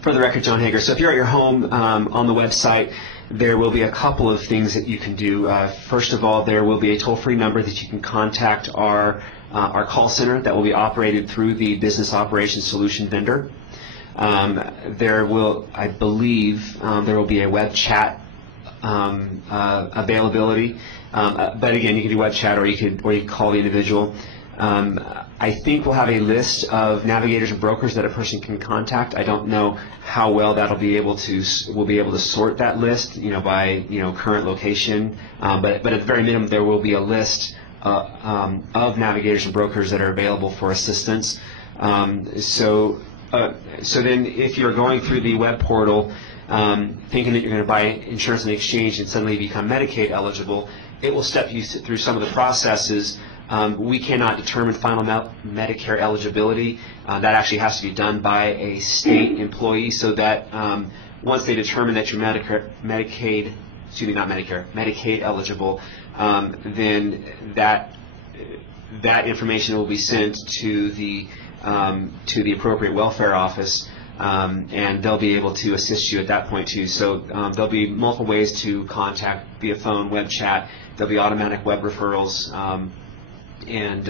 For the record, John Hager. So if you're at your home on the website, there will be a couple of things that you can do. First of all, there will be a toll-free number that you can contact our call center that will be operated through the Business Operations Solution vendor. There will, I believe, there will be a web chat availability. But again, you can do web chat, or you can call the individual. I think we'll have a list of navigators and brokers that a person can contact. I don't know how well we'll be able to sort that list, by current location. But at the very minimum, there will be a list of navigators and brokers that are available for assistance. So then, if you're going through the web portal, thinking that you're going to buy insurance in the exchange and suddenly become Medicaid eligible, it will step you through some of the processes. We cannot determine final Medicare eligibility. That actually has to be done by a state employee, so that once they determine that you're Medicaid eligible, then that information will be sent to the appropriate welfare office, and they'll be able to assist you at that point too. So there'll be multiple ways to contact via phone, web chat. There'll be automatic web referrals. And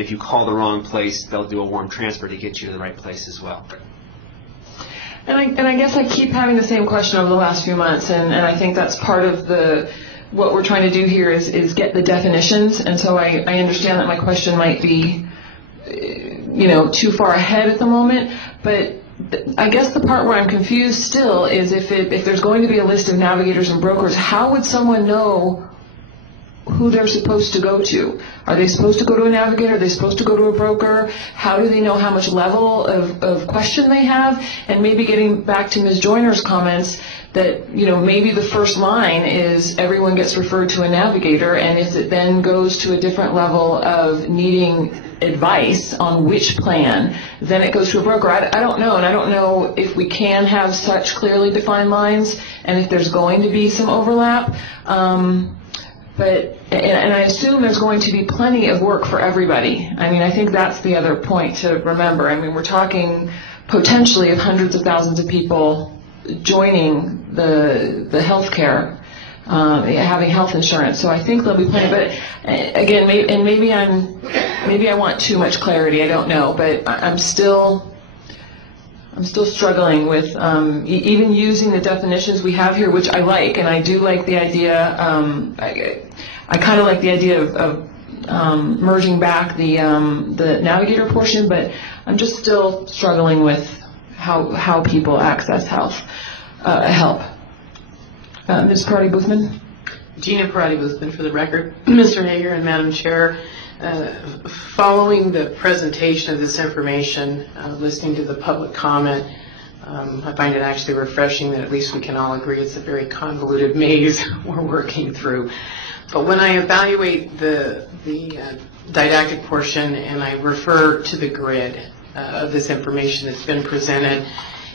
if you call the wrong place, they'll do a warm transfer to get you to the right place as well. And I guess I keep having the same question over the last few months, and I think that's part of what we're trying to do here is get the definitions. And so I understand that my question might be, too far ahead at the moment, but I guess the part where I'm confused still is if there's going to be a list of navigators and brokers, how would someone know who they're supposed to go to? Are they supposed to go to a navigator? Are they supposed to go to a broker? How do they know how much level of question they have? And maybe getting back to Ms. Joyner's comments that, maybe the first line is everyone gets referred to a navigator, and if it then goes to a different level of needing advice on which plan, then it goes to a broker. I don't know, and I don't know if we can have such clearly defined lines and if there's going to be some overlap. But I assume there's going to be plenty of work for everybody. I think that's the other point to remember. We're talking potentially of hundreds of thousands of people joining the healthcare, having health insurance. So I think there'll be plenty. But again, maybe I want too much clarity. I don't know, but I'm still struggling with even using the definitions we have here, which I like, and I do like the idea. I kind of like the idea of merging back the navigator portion, but I'm just still struggling with how people access help. Ms. Parati-Boothman? Gina Parati-Boothman for the record. Mr. Hager and Madam Chair, following the presentation of this information, listening to the public comment, I find it actually refreshing that at least we can all agree it's a very convoluted maze we're working through. But when I evaluate the didactic portion and I refer to the grid of this information that's been presented,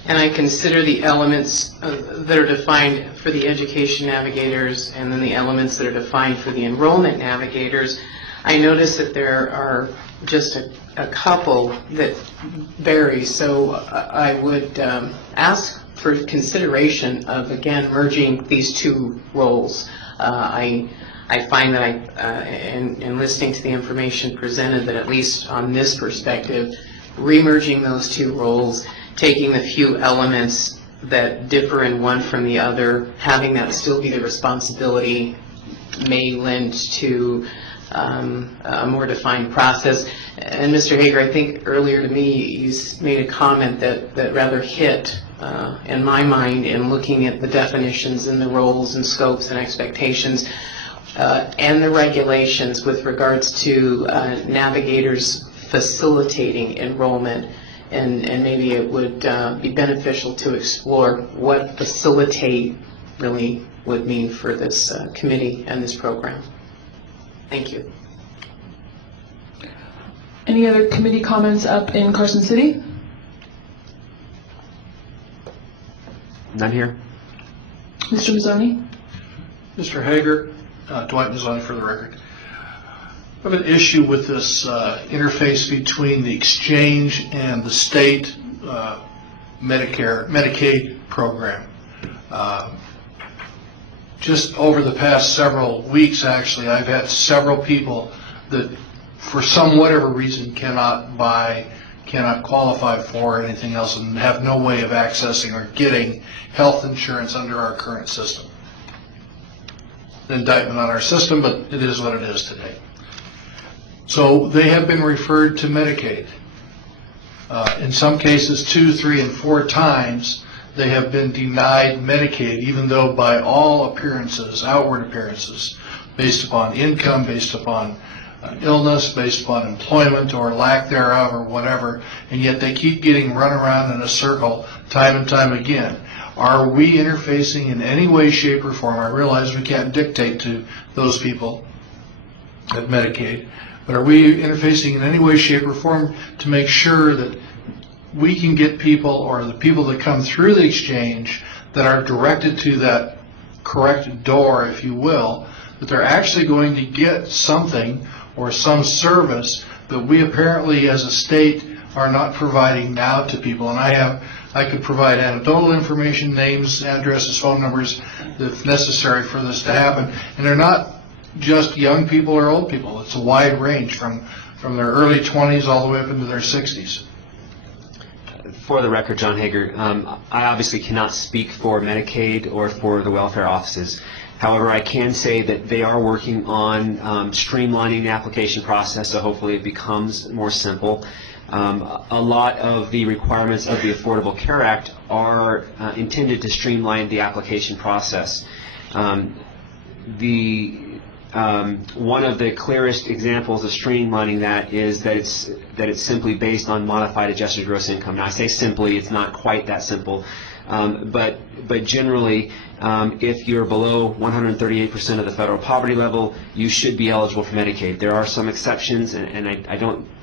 and I consider the elements that are defined for the education navigators and then the elements that are defined for the enrollment navigators, I notice that there are just a couple that vary. So I would ask for consideration of, again, merging these two roles. I find that in listening to the information presented, that at least on this perspective, remerging those two roles, taking the few elements that differ in one from the other, having that still be the responsibility may lend to a more defined process. And Mr. Hager, I think earlier to me you made a comment that rather hit in my mind in looking at the definitions and the roles and scopes and expectations and the regulations with regards to navigators facilitating enrollment. And maybe it would be beneficial to explore what facilitate really would mean for this committee and this program. Thank you. Any other committee comments up in Carson City? None here? Mr. Mazzoni? Mr. Hager, Dwight Mazzoni for the record. I have an issue with this interface between the exchange and the state Medicaid program. Just over the past several weeks, actually, I've had several people that, for some whatever reason, cannot qualify for anything else and have no way of accessing or getting health insurance under our current system. An indictment on our system, but it is what it is today. So they have been referred to Medicaid. In some cases, 2, 3, and 4 times, they have been denied Medicaid, even though by all appearances, outward appearances, based upon income, based upon illness, based upon employment or lack thereof or whatever, and yet they keep getting run around in a circle time and time again. Are we interfacing in any way, shape, or form? I realize we can't dictate to those people at Medicaid, but are we interfacing in any way, shape, or form to make sure that we can get people, or the people that come through the exchange that are directed to that correct door, if you will, that they're actually going to get something or some service that we apparently as a state are not providing now to people? And I could provide anecdotal information, names, addresses, phone numbers, if necessary for this to happen. And they're not just young people or old people. It's a wide range from their early 20s all the way up into their 60s. For the record, John Hager, I obviously cannot speak for Medicaid or for the welfare offices. However, I can say that they are working on streamlining the application process, so hopefully it becomes more simple. A lot of the requirements of the Affordable Care Act are intended to streamline the application process. One of the clearest examples of streamlining that is that it's simply based on modified adjusted gross income. Now, I say simply; it's not quite that simple, but generally, if you're below 138% of the federal poverty level, you should be eligible for Medicaid. There are some exceptions, and I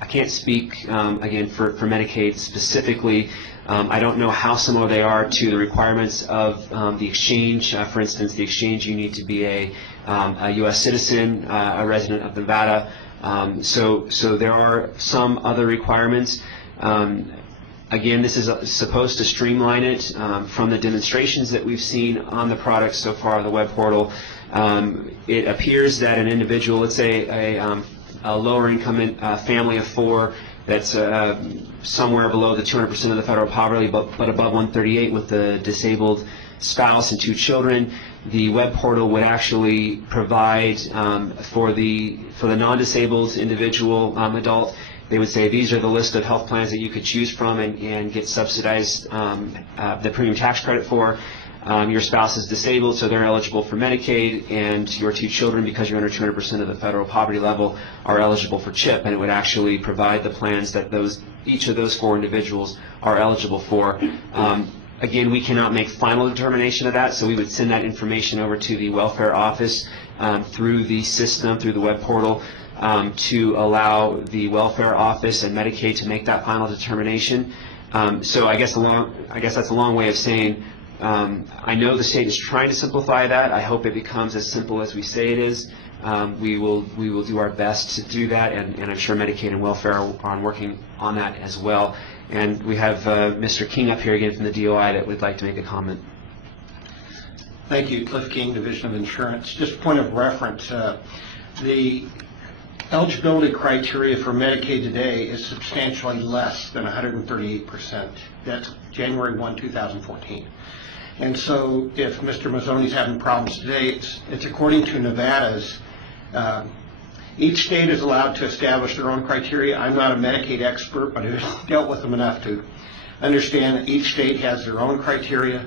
can't speak again for Medicaid specifically. I don't know how similar they are to the requirements of the exchange. For instance, the exchange, you need to be a U.S. citizen, a resident of Nevada. So there are some other requirements. Again, this is supposed to streamline it. From the demonstrations that we've seen on the product so far, the web portal, it appears that an individual, let's say a lower income family of 4, that's somewhere below the 200% of the federal poverty, but above 138 with a disabled spouse and 2 children, the web portal would actually provide for the non-disabled individual adult. They would say these are the list of health plans that you could choose from and get subsidized the premium tax credit for. Your spouse is disabled, so they're eligible for Medicaid, and your 2 children, because you're under 200% of the federal poverty level, are eligible for CHIP, and it would actually provide the plans that each of those 4 individuals are eligible for. Again, we cannot make final determination of that, so we would send that information over to the welfare office through the system, through the web portal, to allow the welfare office and Medicaid to make that final determination. So I guess that's a long way of saying I know the state is trying to simplify that. I hope it becomes as simple as we say it is. We will do our best to do that, and I'm sure Medicaid and welfare are working on that as well. And we have Mr. King up here again from the DOI that would like to make a comment. Thank you, Cliff King, Division of Insurance. Just a point of reference, the eligibility criteria for Medicaid today is substantially less than 138%. That's January 1, 2014. And so if Mr. Mazzoni's having problems today, it's according to Nevada's. Each state is allowed to establish their own criteria. I'm not a Medicaid expert, but I've dealt with them enough to understand that each state has their own criteria,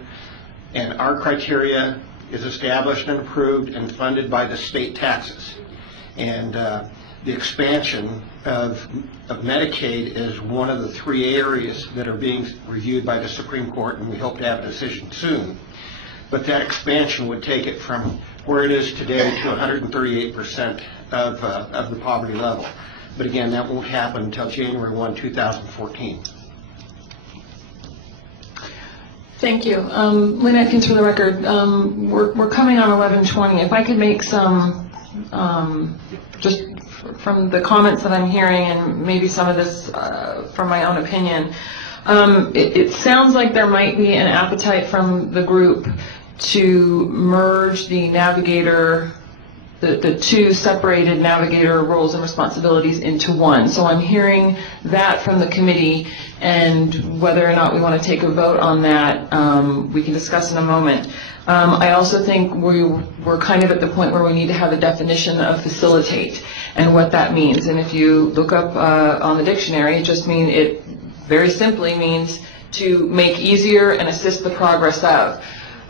and our criteria is established and approved and funded by the state taxes. And the expansion of Medicaid is one of the 3 areas that are being reviewed by the Supreme Court, and we hope to have a decision soon. But that expansion would take it from where it is today to 138% of the poverty level. But again, that won't happen until January 1, 2014. Thank you. Lynn Atkins for the record. We're coming on 11:20. If I could make some, just from the comments that I'm hearing and maybe some of this from my own opinion, it sounds like there might be an appetite from the group to merge the navigator, the two separated navigator roles and responsibilities into one. So I'm hearing that from the committee, and whether or not we want to take a vote on that, we can discuss in a moment. I also think we're kind of at the point where we need to have a definition of facilitate and what that means. And if you look up on the dictionary, it very simply means to make easier and assist the progress of.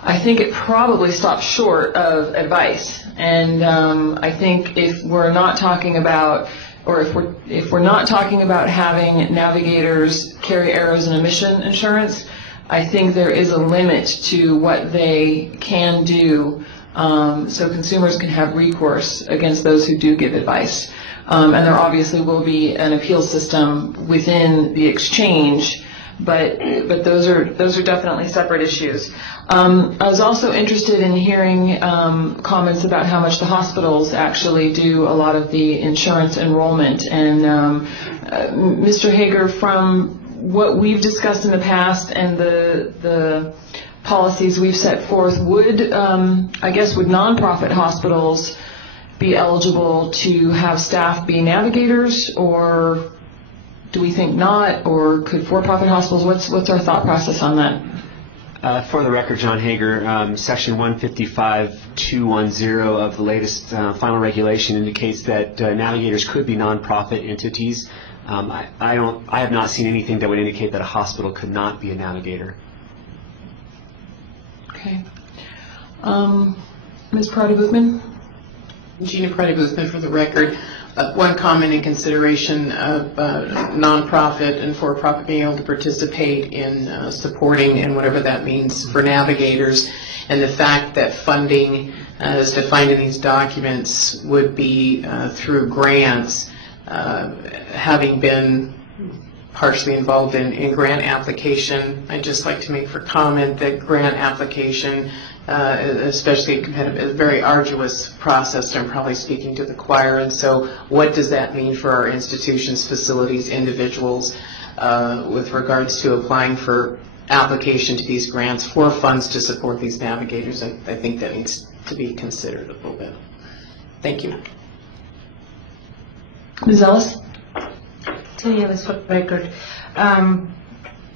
I think it probably stops short of advice. And I think if we're not talking about, or if we're not talking about having navigators carry errors and omission insurance, I think there is a limit to what they can do, so consumers can have recourse against those who do give advice. And there obviously will be an appeal system within the exchange, but those are definitely separate issues. I was also interested in hearing comments about how much the hospitals actually do a lot of the insurance enrollment. And Mr. Hager, from what we've discussed in the past and the policies we've set forth, would nonprofit hospitals be eligible to have staff be navigators, or do we think not, or could for-profit hospitals? What's our thought process on that? For the record, John Hager, Section 155.210 of the latest final regulation indicates that navigators could be nonprofit entities. I have not seen anything that would indicate that a hospital could not be a navigator. Okay. Ms. Prada-Guzman? Gina Prada-Guzman for the record. One comment in consideration of nonprofit and for-profit being able to participate in supporting and whatever that means for navigators, and the fact that funding as defined in these documents would be through grants. Having been partially involved in grant application, I'd just like to make for comment that grant application, especially competitive, is a very arduous process. I'm probably speaking to the choir. And so what does that mean for our institutions, facilities, individuals with regards to applying for application to these grants for funds to support these navigators? I think that needs to be considered a little bit. Thank you. Ms. Ellis? Celia Ellis for the record.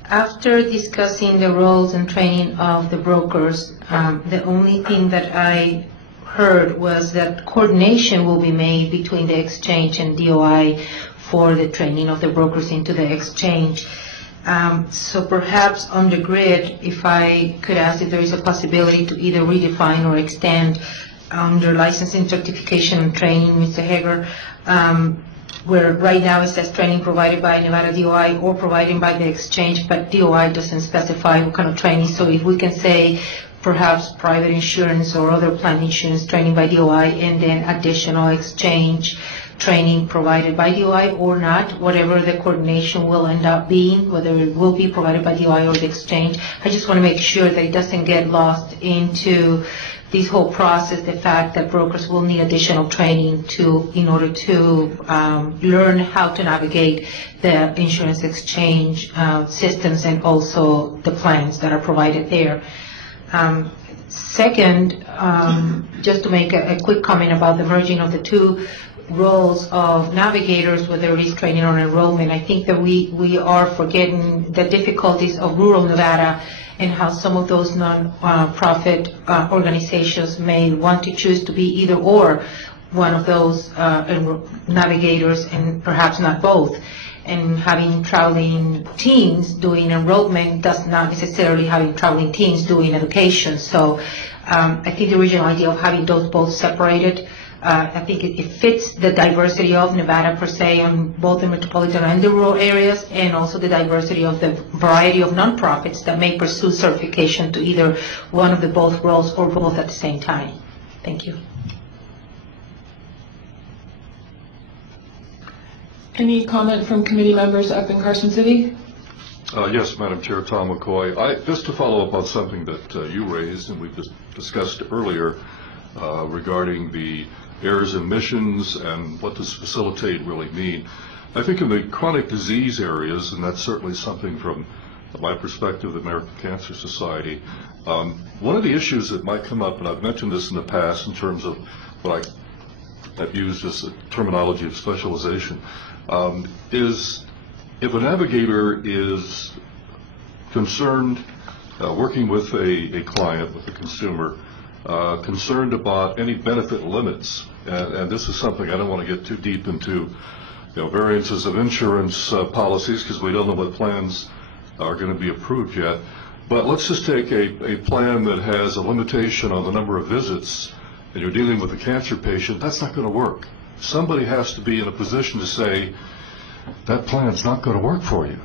After discussing the roles and training of the brokers, the only thing that I heard was that coordination will be made between the exchange and DOI for the training of the brokers into the exchange. So perhaps on the grid, if I could ask if there is a possibility to either redefine or extend under licensing, certification, and training, Mr. Hager, where right now it says training provided by Nevada DOI or provided by the exchange, but DOI doesn't specify what kind of training. So if we can say perhaps private insurance or other plan insurance training by DOI, and then additional exchange training provided by DOI or not, whatever the coordination will end up being, whether it will be provided by DOI or the exchange. I just want to make sure that it doesn't get lost into this whole process, the fact that brokers will need additional training in order to learn how to navigate the insurance exchange systems and also the plans that are provided there. Second, just to make a quick comment about the merging of the two roles of navigators, whether it is training or enrollment, I think that we are forgetting the difficulties of rural Nevada and how some of those non-profit organizations may want to choose to be either or one of those navigators and perhaps not both. And having traveling teams doing enrollment does not necessarily having traveling teams doing education. So I think the original idea of having those both separated, I think it fits the diversity of Nevada per se on both the metropolitan and the rural areas, and also the diversity of the variety of nonprofits that may pursue certification to either one of the both roles or both at the same time. Thank you. Any comment from committee members up in Carson City? Yes, Madam Chair, Tom McCoy. Just to follow up on something that you raised and we discussed earlier regarding the errors and omissions and what does facilitate really mean. I think in the chronic disease areas, and that's certainly something from my perspective, the American Cancer Society, one of the issues that might come up, and I've mentioned this in the past in terms of what I've used as a terminology of specialization, is if a navigator is concerned, working with a client, with a consumer, concerned about any benefit limits, and this is something I don't want to get too deep into, variances of insurance policies, because we don't know what plans are going to be approved yet. But let's just take a plan that has a limitation on the number of visits, and you're dealing with a cancer patient. That's not going to work. Somebody has to be in a position to say, that plan's not going to work for you.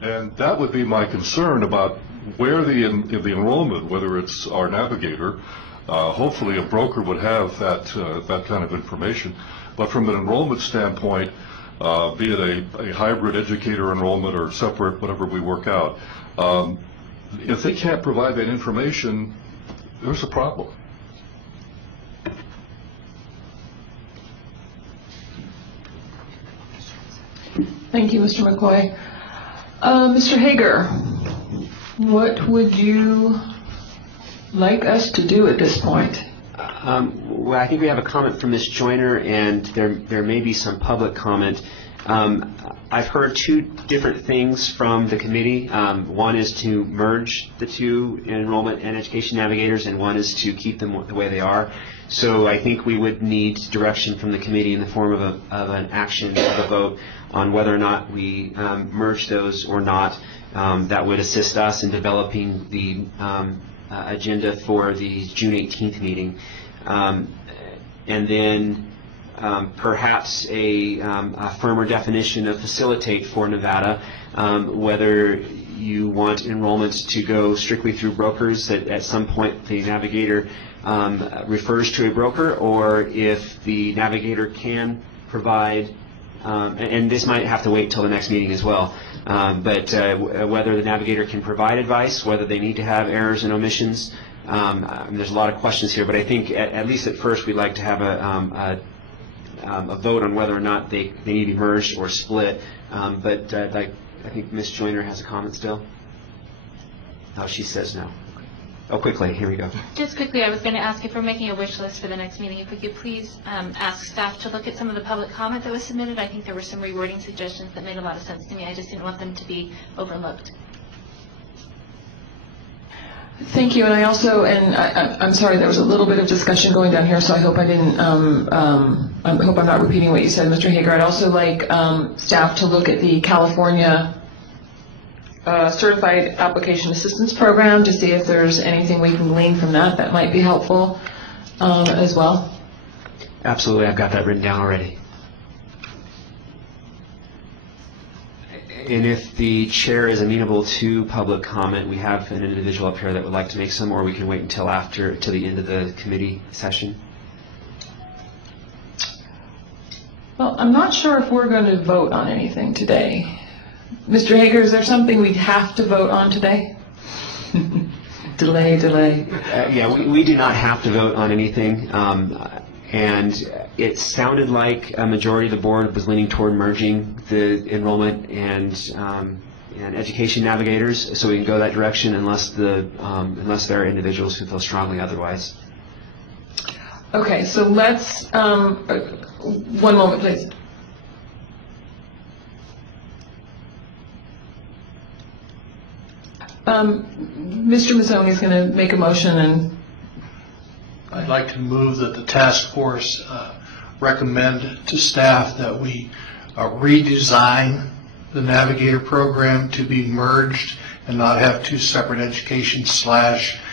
And that would be my concern about where the enrollment, whether it's our navigator, hopefully a broker would have that kind of information. But from an enrollment standpoint, be it a hybrid educator enrollment or separate, whatever we work out, if they can't provide that information, there's a problem. Thank you, Mr. McCoy. Mr. Hager, what would you like us to do at this point? Well, I think we have a comment from Ms. Joyner, and there may be some public comment. I've heard two different things from the committee. One is to merge the two enrollment and education navigators, and one is to keep them the way they are. So I think we would need direction from the committee in the form of an action, of a vote, on whether or not we merge those or not. That would assist us in developing the agenda for the June 18th meeting. And then perhaps a firmer definition of facilitate for Nevada, whether you want enrollment to go strictly through brokers, that at some point the navigator refers to a broker, or if the navigator can provide, and this might have to wait till the next meeting as well, but whether the navigator can provide advice, whether they need to have errors and omissions. There's a lot of questions here, but I think at least at first we'd like to have a vote on whether or not they need to be merged or split. But I think Ms. Joyner has a comment still. Oh, she says no. Oh, quickly, here we go. Just quickly, I was going to ask if we're making a wish list for the next meeting, if we could please ask staff to look at some of the public comment that was submitted. I think there were some rewording suggestions that made a lot of sense to me. I just didn't want them to be overlooked. Thank you, and I also, I'm sorry, there was a little bit of discussion going down here, so I hope I didn't, I hope I'm not repeating what you said, Mr. Hager. I'd also like staff to look at the California Certified Application Assistance Program to see if there's anything we can glean from that that might be helpful as well. Absolutely, I've got that written down already. And if the chair is amenable to public comment, we have an individual up here that would like to make some, or we can wait until after, to the end of the committee session. Well, I'm not sure if we're going to vote on anything today. Mr. Hager, is there something we'd have to vote on today? Delay. Yeah, we do not have to vote on anything. And it sounded like a majority of the board was leaning toward merging the enrollment and education navigators, so we can go that direction unless there are individuals who feel strongly otherwise. Okay, so let's, one moment please. Mr. Mazzoni is going to make a motion, and I'd like to move that the task force recommend to staff that we redesign the Navigator program to be merged and not have two separate education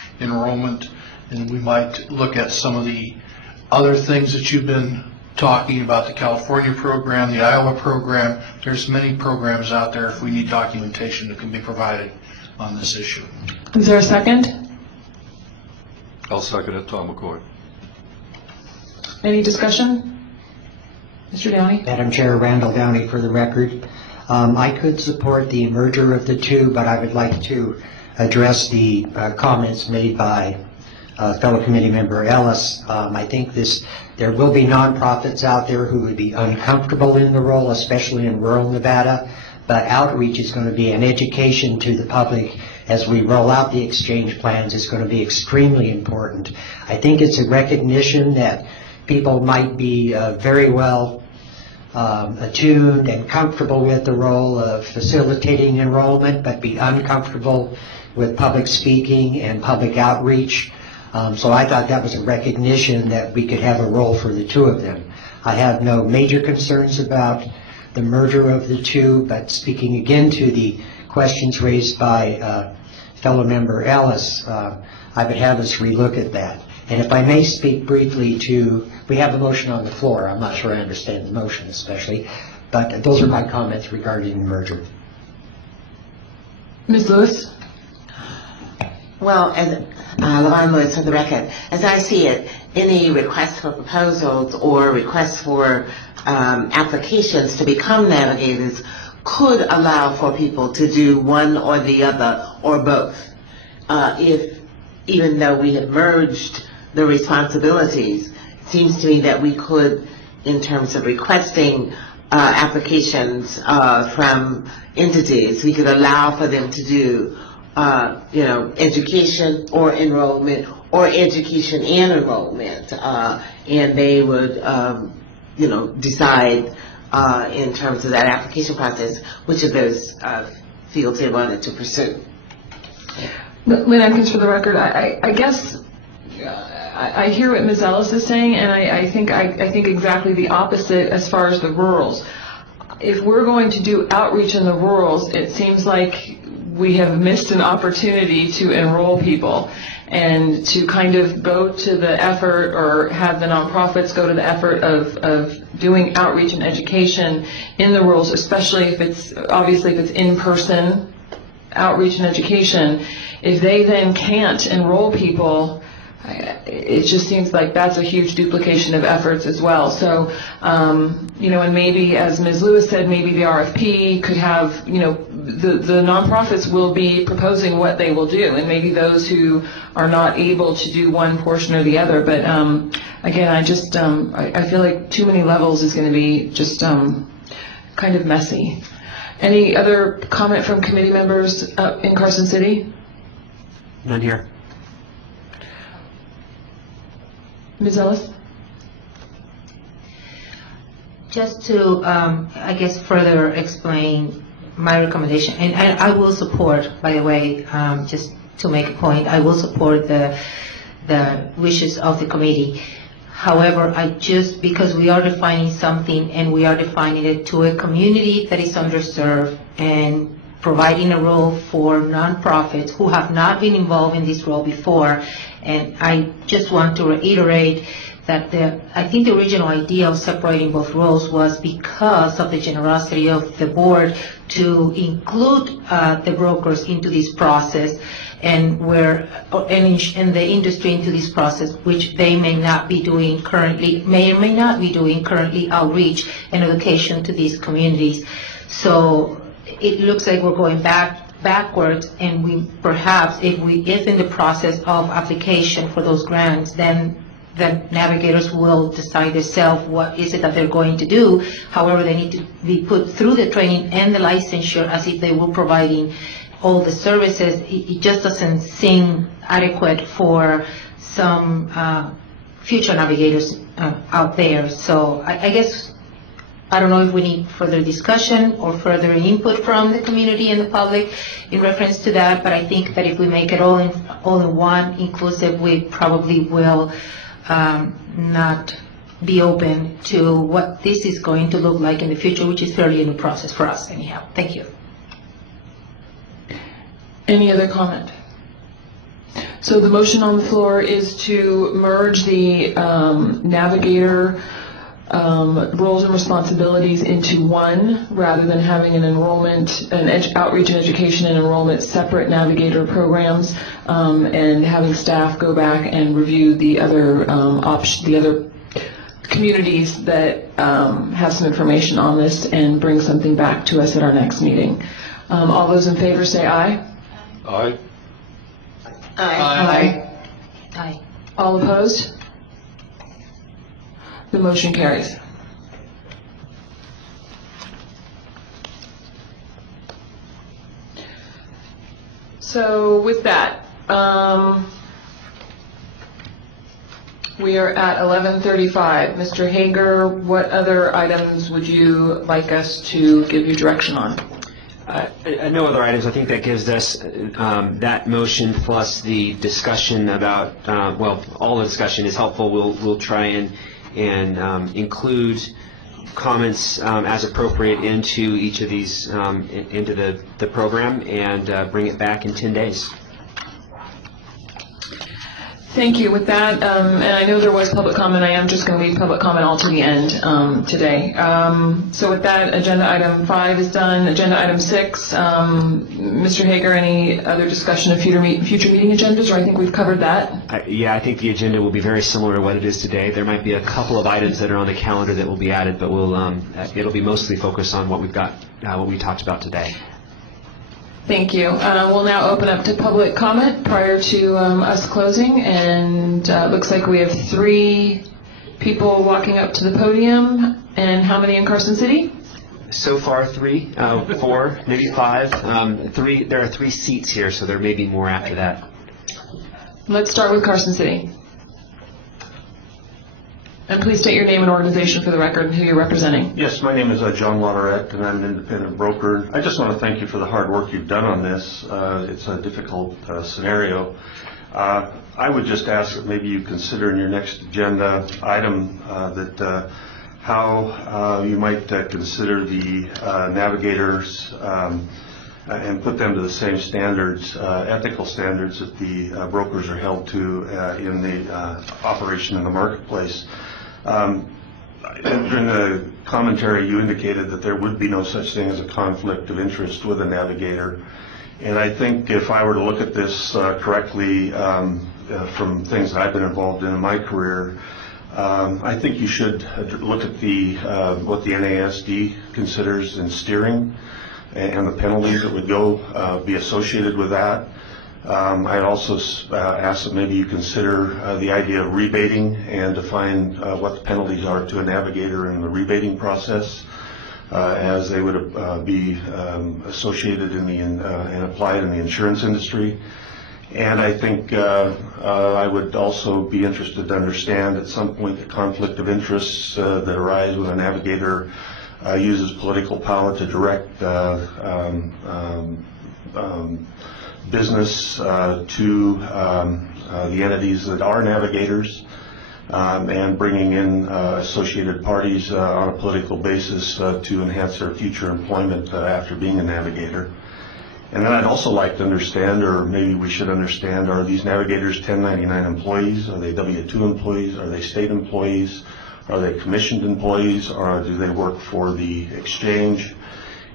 / enrollment. And we might look at some of the other things that you've been talking about, the California program, the Iowa program. There's many programs out there if we need documentation that can be provided on this issue. Is there a second? I'll second it, Tom McCoy. Any discussion? Mr. Downey? Madam Chair, Randall Downey for the record. I could support the merger of the two, but I would like to address the comments made by fellow committee member Ellis. I think there will be nonprofits out there who would be uncomfortable in the role, especially in rural Nevada, but outreach is going to be an education to the public as we roll out the exchange plans is going to be extremely important. I think it's a recognition that people might be very well attuned and comfortable with the role of facilitating enrollment, but be uncomfortable with public speaking and public outreach. So I thought that was a recognition that we could have a role for the two of them. I have no major concerns about the merger of the two, but speaking again to the questions raised by fellow member Ellis, I would have us relook at that. And if I may speak briefly to, we have a motion on the floor. I'm not sure I understand the motion especially, but those are my comments regarding the merger. Ms. Lewis? Well, as Levon Lewis for the record, as I see it, any requests for proposals or requests for applications to become navigators could allow for people to do one or the other or both. Even though we have merged the responsibilities, it seems to me that we could, in terms of requesting applications from entities, we could allow for them to do education or enrollment, or education and enrollment, and they would, decide in terms of that application process which of those fields they wanted to pursue. Lynn Atkins for the record. I guess I hear what Ms. Ellis is saying, and I think exactly the opposite as far as the rurals. If we're going to do outreach in the rurals, it seems like we have missed an opportunity to enroll people and to kind of go to the effort, or have the nonprofits go to the effort of doing outreach and education in the rurals, especially if it's in-person outreach and education. If they then can't enroll people, it just seems like that's a huge duplication of efforts as well. So, and maybe, as Ms. Lewis said, maybe the RFP could have, the nonprofits will be proposing what they will do, and maybe those who are not able to do one portion or the other. But again, I feel like too many levels is going to be just kind of messy. Any other comment from committee members in Carson City? None here. Ms. Ellis? Just to, I guess, further explain my recommendation, and I will support, by the way, just to make a point, I will support the wishes of the committee. However, because we are defining something, and we are defining it to a community that is underserved, and providing a role for nonprofits who have not been involved in this role before. And I just want to reiterate that I think the original idea of separating both roles was because of the generosity of the board to include the brokers into this process, and the industry into this process, which they may not be doing currently, may or may not be doing currently, outreach and education to these communities. So it looks like we're going backwards, and we perhaps, if in the process of application for those grants, then the navigators will decide themselves what is it that they're going to do. However, they need to be put through the training and the licensure as if they were providing all the services. It just doesn't seem adequate for some future navigators out there. So I guess, I don't know if we need further discussion or further input from the community and the public in reference to that, but I think that if we make it all in one, inclusive, we probably will not be open to what this is going to look like in the future, which is fairly a new process for us anyhow. Thank you. Any other comment? So the motion on the floor is to merge the navigator roles and responsibilities into one, rather than having an enrollment, outreach and education and enrollment separate navigator programs, and having staff go back and review the other communities that have some information on this and bring something back to us at our next meeting. All those in favor say aye. Aye. Aye. Aye. All opposed? The motion carries. So with that, we are at 11:35. Mr. Hager, what other items would you like us to give you direction on? No other items. I think that gives us that motion plus the discussion about, well, all the discussion is helpful. We'll try and include comments as appropriate into each of these, into the program, and bring it back in 10 days. Thank you. With that, and I know there was public comment, I am just going to leave public comment all to the end today. So with that, agenda item 5 is done. Agenda item 6, Mr. Hager, any other discussion of future meeting agendas, or I think we've covered that? Yeah, I think the agenda will be very similar to what it is today. There might be a couple of items that are on the calendar that will be added, but it'll be mostly focused on what we've got, what we talked about today. Thank you. We'll now open up to public comment prior to us closing, and looks like we have 3 people walking up to the podium. And how many in Carson City? So far 3, 4, maybe 5. 3. There are 3 seats here, so there may be more after that. Let's start with Carson City. And please state your name and organization for the record and who you're representing. Yes, my name is John Latourette, and I'm an independent broker. I just want to thank you for the hard work you've done on this. It's a difficult scenario. I would just ask that maybe you consider in your next agenda item how you might consider the navigators and put them to the same standards, ethical standards that the brokers are held to in the operation in the marketplace. During the commentary, you indicated that there would be no such thing as a conflict of interest with a navigator. And I think if I were to look at this correctly from things that I've been involved in my career, I think you should look at what the NASD considers in steering and the penalties that would be associated with that. I'd also ask that maybe you consider the idea of rebating and define what the penalties are to a navigator in the rebating process, as they would be associated and applied in the insurance industry. And I think I would also be interested to understand at some point the conflict of interests that arise when a navigator uses political power to direct business to the entities that are navigators, and bringing in associated parties on a political basis to enhance their future employment after being a navigator. And then I'd also like to understand, or maybe we should understand, are these navigators 1099 employees? Are they W-2 employees? Are they state employees? Are they commissioned employees? Or do they work for the exchange?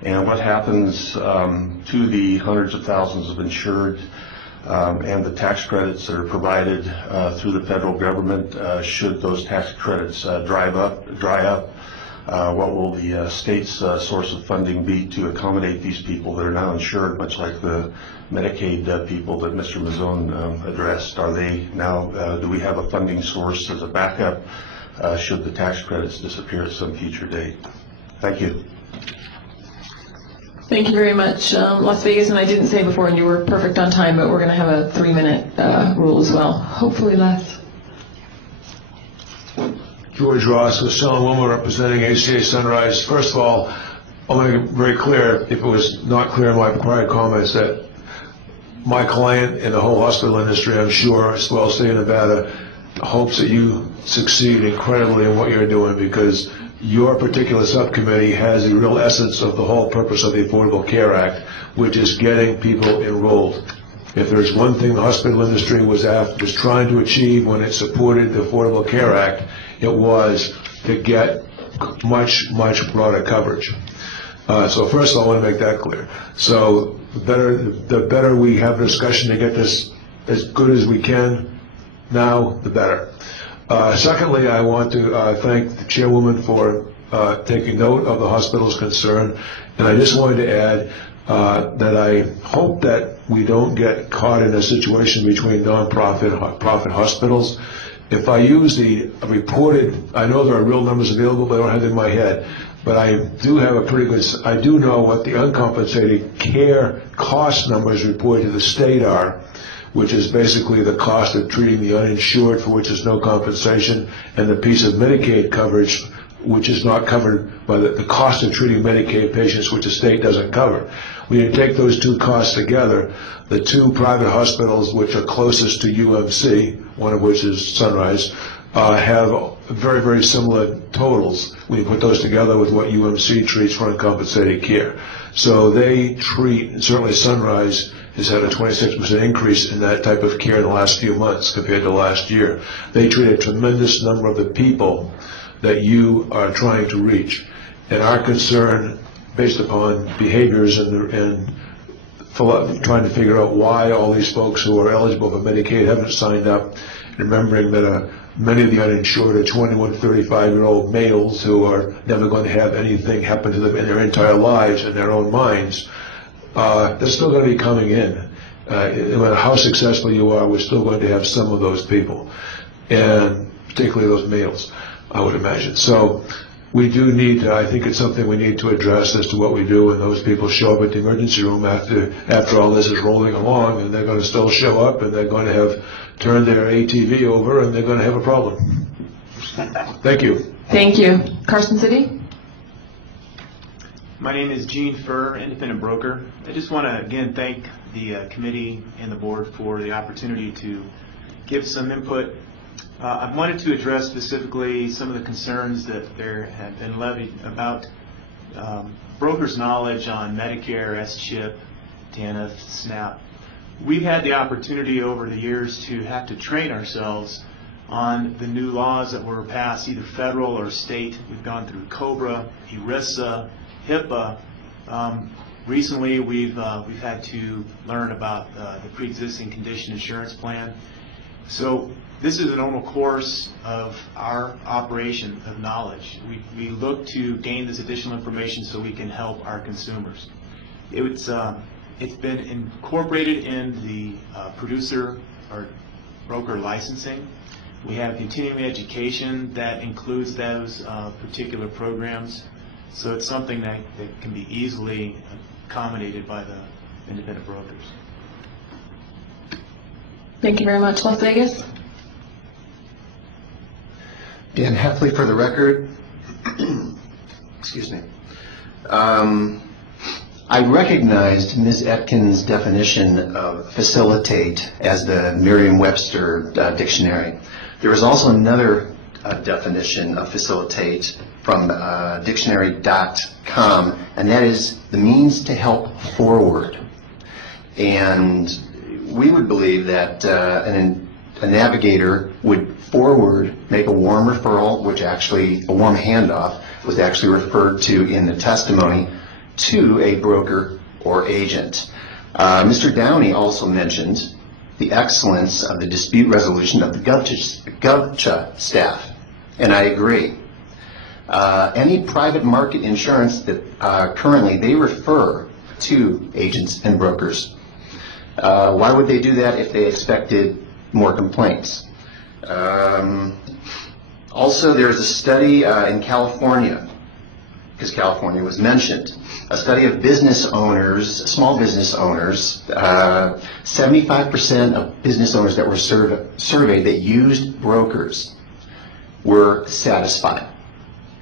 And what happens to the hundreds of thousands of insured and the tax credits that are provided through the federal government? Should those tax credits dry up? What will the state's source of funding be to accommodate these people that are now insured, much like the Medicaid people that Mr. Mazzone addressed? Are they now, do we have a funding source as a backup should the tax credits disappear at some future date? Thank you. Thank you very much. Las Vegas, and I didn't say before, and you were perfect on time, but we're going to have a 3-minute rule as well. Hopefully less. George Ross with Selling Wilma, representing ACA Sunrise. First of all, I'll make it very clear, if it was not clear in my prior comments, that my client and the whole hospital industry, I'm sure, as well as state of Nevada, hopes that you succeed incredibly in what you're doing, because your particular subcommittee has the real essence of the whole purpose of the Affordable Care Act, which is getting people enrolled. If there's one thing the hospital industry was trying to achieve when it supported the Affordable Care Act, it was to get much, much broader coverage. So first of all, I want to make that clear. So the better we have a discussion to get this as good as we can now, the better. Secondly, I want to thank the chairwoman for taking note of the hospital's concern, and I just wanted to add that I hope that we don't get caught in a situation between profit hospitals. If I use the reported, I know there are real numbers available, but I don't have them in my head, but I do have a pretty good, I do know what the uncompensated care cost numbers reported to the state are, which is basically the cost of treating the uninsured, for which there's no compensation, and the piece of Medicaid coverage, which is not covered by the cost of treating Medicaid patients, which the state doesn't cover. When you take those two costs together, the two private hospitals which are closest to UMC, one of which is Sunrise, have very, very similar totals when you put those together with what UMC treats for uncompensated care. So they treat, certainly Sunrise has had a 26% increase in that type of care in the last few months compared to last year. They treat a tremendous number of the people that you are trying to reach. And our concern, based upon behaviors and trying to figure out why all these folks who are eligible for Medicaid haven't signed up, remembering that many of the uninsured are 21 to 35-year-old males who are never going to have anything happen to them in their entire lives in their own minds. They're still going to be coming in. No matter how successful you are, we're still going to have some of those people, and particularly those males, I would imagine. So we do need to, I think it's something we need to address as to what we do when those people show up at the emergency room after all this is rolling along, and they're going to still show up, and they're going to have turned their ATV over, and they're going to have a problem. Thank you. Thank you. Carson City? My name is Gene Furr, independent broker. I just want to again thank the committee and the board for the opportunity to give some input. I wanted to address specifically some of the concerns that there have been levied about brokers' knowledge on Medicare, S-CHIP, TANF, SNAP. We've had the opportunity over the years to have to train ourselves on the new laws that were passed, either federal or state. We've gone through COBRA, ERISA, HIPAA. Recently, we've had to learn about the pre-existing condition insurance plan. So this is a normal course of our operation of knowledge. We look to gain this additional information so we can help our consumers. It's been incorporated in the producer or broker licensing. We have continuing education that includes those particular programs. So it's something that can be easily accommodated by the independent brokers. Thank you very much. Las Vegas? Dan Heffley for the record. Excuse me. I recognized Ms. Etkin's definition of facilitate as the Merriam-Webster dictionary. There is also another definition of facilitate from dictionary.com, and that is the means to help forward. And we would believe that a navigator would forward, make a warm referral, which actually, a warm handoff, was actually referred to in the testimony to a broker or agent. Mr. Downey also mentioned the excellence of the dispute resolution of the GovCha staff, and I agree. Any private market insurance that currently they refer to agents and brokers. Why would they do that if they expected more complaints? Also, there's a study in California, because California was mentioned, a study of business owners, small business owners. 75% of business owners that were surveyed that used brokers were satisfied.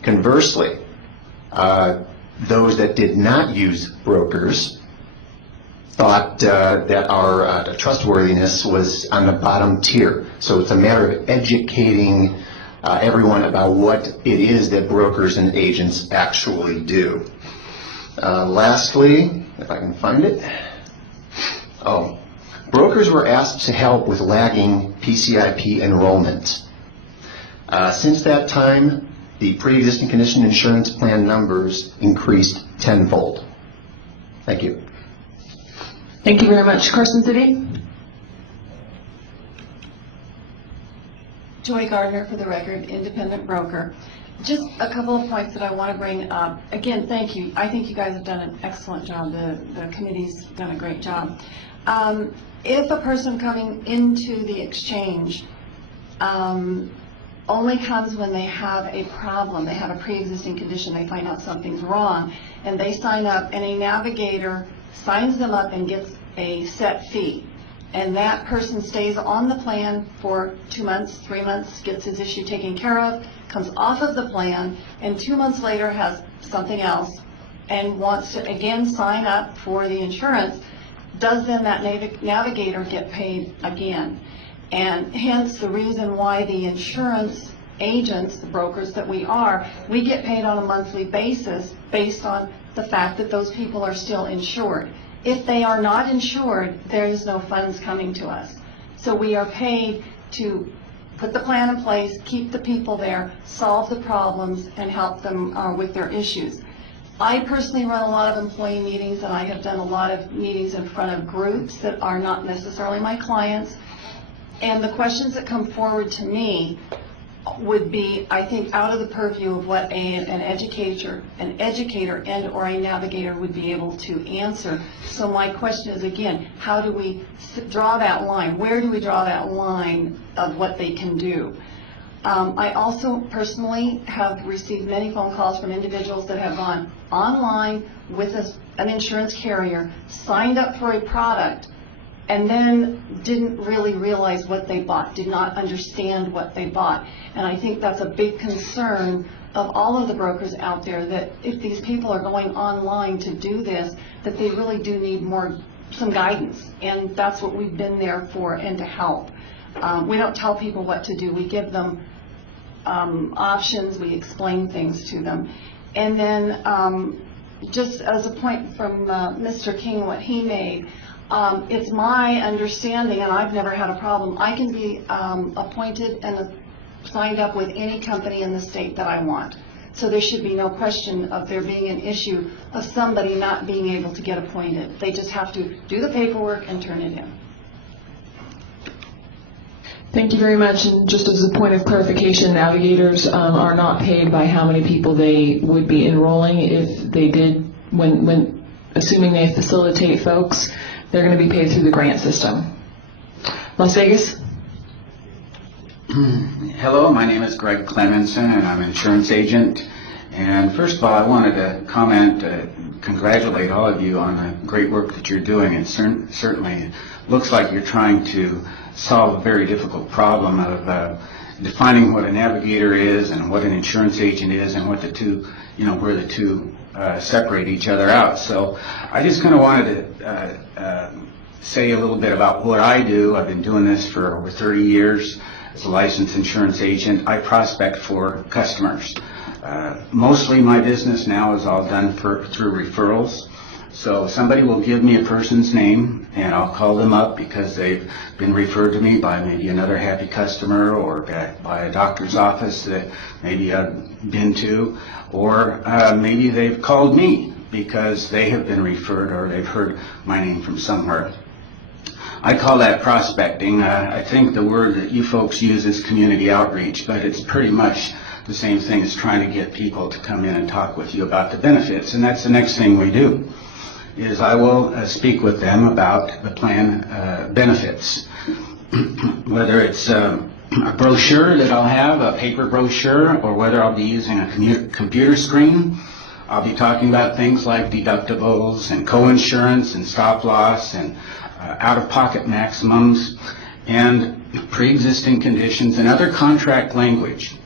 Conversely, those that did not use brokers thought that our trustworthiness was on the bottom tier. So it's a matter of educating everyone about what it is that brokers and agents actually do. Lastly, if I can find it. Brokers were asked to help with lagging PCIP enrollment. Since that time, the pre-existing condition insurance plan numbers increased tenfold. Thank you. Thank you very much. Carson City? Joy Gardner, for the record, independent broker. Just a couple of points that I want to bring up. Again, thank you. I think you guys have done an excellent job. The committee's done a great job. If a person coming into the exchange only comes when they have a problem, they have a pre-existing condition, they find out something's wrong, and they sign up, and a navigator signs them up and gets a set fee, and that person stays on the plan for 2 months, 3 months, gets his issue taken care of, comes off of the plan, and 2 months later has something else and wants to again sign up for the insurance, does then that navigator get paid again? And hence the reason why the insurance agents, the brokers that we are, we get paid on a monthly basis based on the fact that those people are still insured. If they are not insured, there is no funds coming to us. So we are paid to put the plan in place, keep the people there, solve the problems, and help them with their issues. I personally run a lot of employee meetings, and I have done a lot of meetings in front of groups that are not necessarily my clients. And the questions that come forward to me would be, I think, out of the purview of what an educator and or a navigator would be able to answer. So my question is, again, how do we draw that line? Where do we draw that line of what they can do? I also personally have received many phone calls from individuals that have gone online with an insurance carrier, signed up for a product, and then didn't really realize what they bought, did not understand what they bought. And I think that's a big concern of all of the brokers out there, that if these people are going online to do this, that they really do need some guidance. And that's what we've been there for, and to help. We don't tell people what to do. We give them options. We explain things to them. And then just as a point from Mr. King, what he made, it's my understanding, and I've never had a problem, I can be appointed and signed up with any company in the state that I want. So there should be no question of there being an issue of somebody not being able to get appointed. They just have to do the paperwork and turn it in. Thank you very much. And just as a point of clarification, navigators are not paid by how many people they would be enrolling. If they did, when assuming they facilitate folks, they're going to be paid through the grant system. Las Vegas? Hello, my name is Greg Clemenson, and I'm an insurance agent. And first of all, I wanted to congratulate all of you on the great work that you're doing. It certainly looks like you're trying to solve a very difficult problem of defining what a navigator is and what an insurance agent is, and what the two, where the two separate each other out. So I just kind of wanted to say a little bit about what I do. I've been doing this for over 30 years as a licensed insurance agent. I prospect for customers. Mostly my business now is all done through referrals. So somebody will give me a person's name, and I'll call them up because they've been referred to me by maybe another happy customer, or by a doctor's office that maybe I've been to, or maybe they've called me because they have been referred, or they've heard my name from somewhere. I call that prospecting. I think the word that you folks use is community outreach, but it's pretty much the same thing as trying to get people to come in and talk with you about the benefits. And that's the next thing we do, is I will speak with them about the plan benefits. Whether it's a brochure that I'll have, a paper brochure, or whether I'll be using a computer screen, I'll be talking about things like deductibles and co-insurance and stop loss and out-of-pocket maximums and pre-existing conditions and other contract language.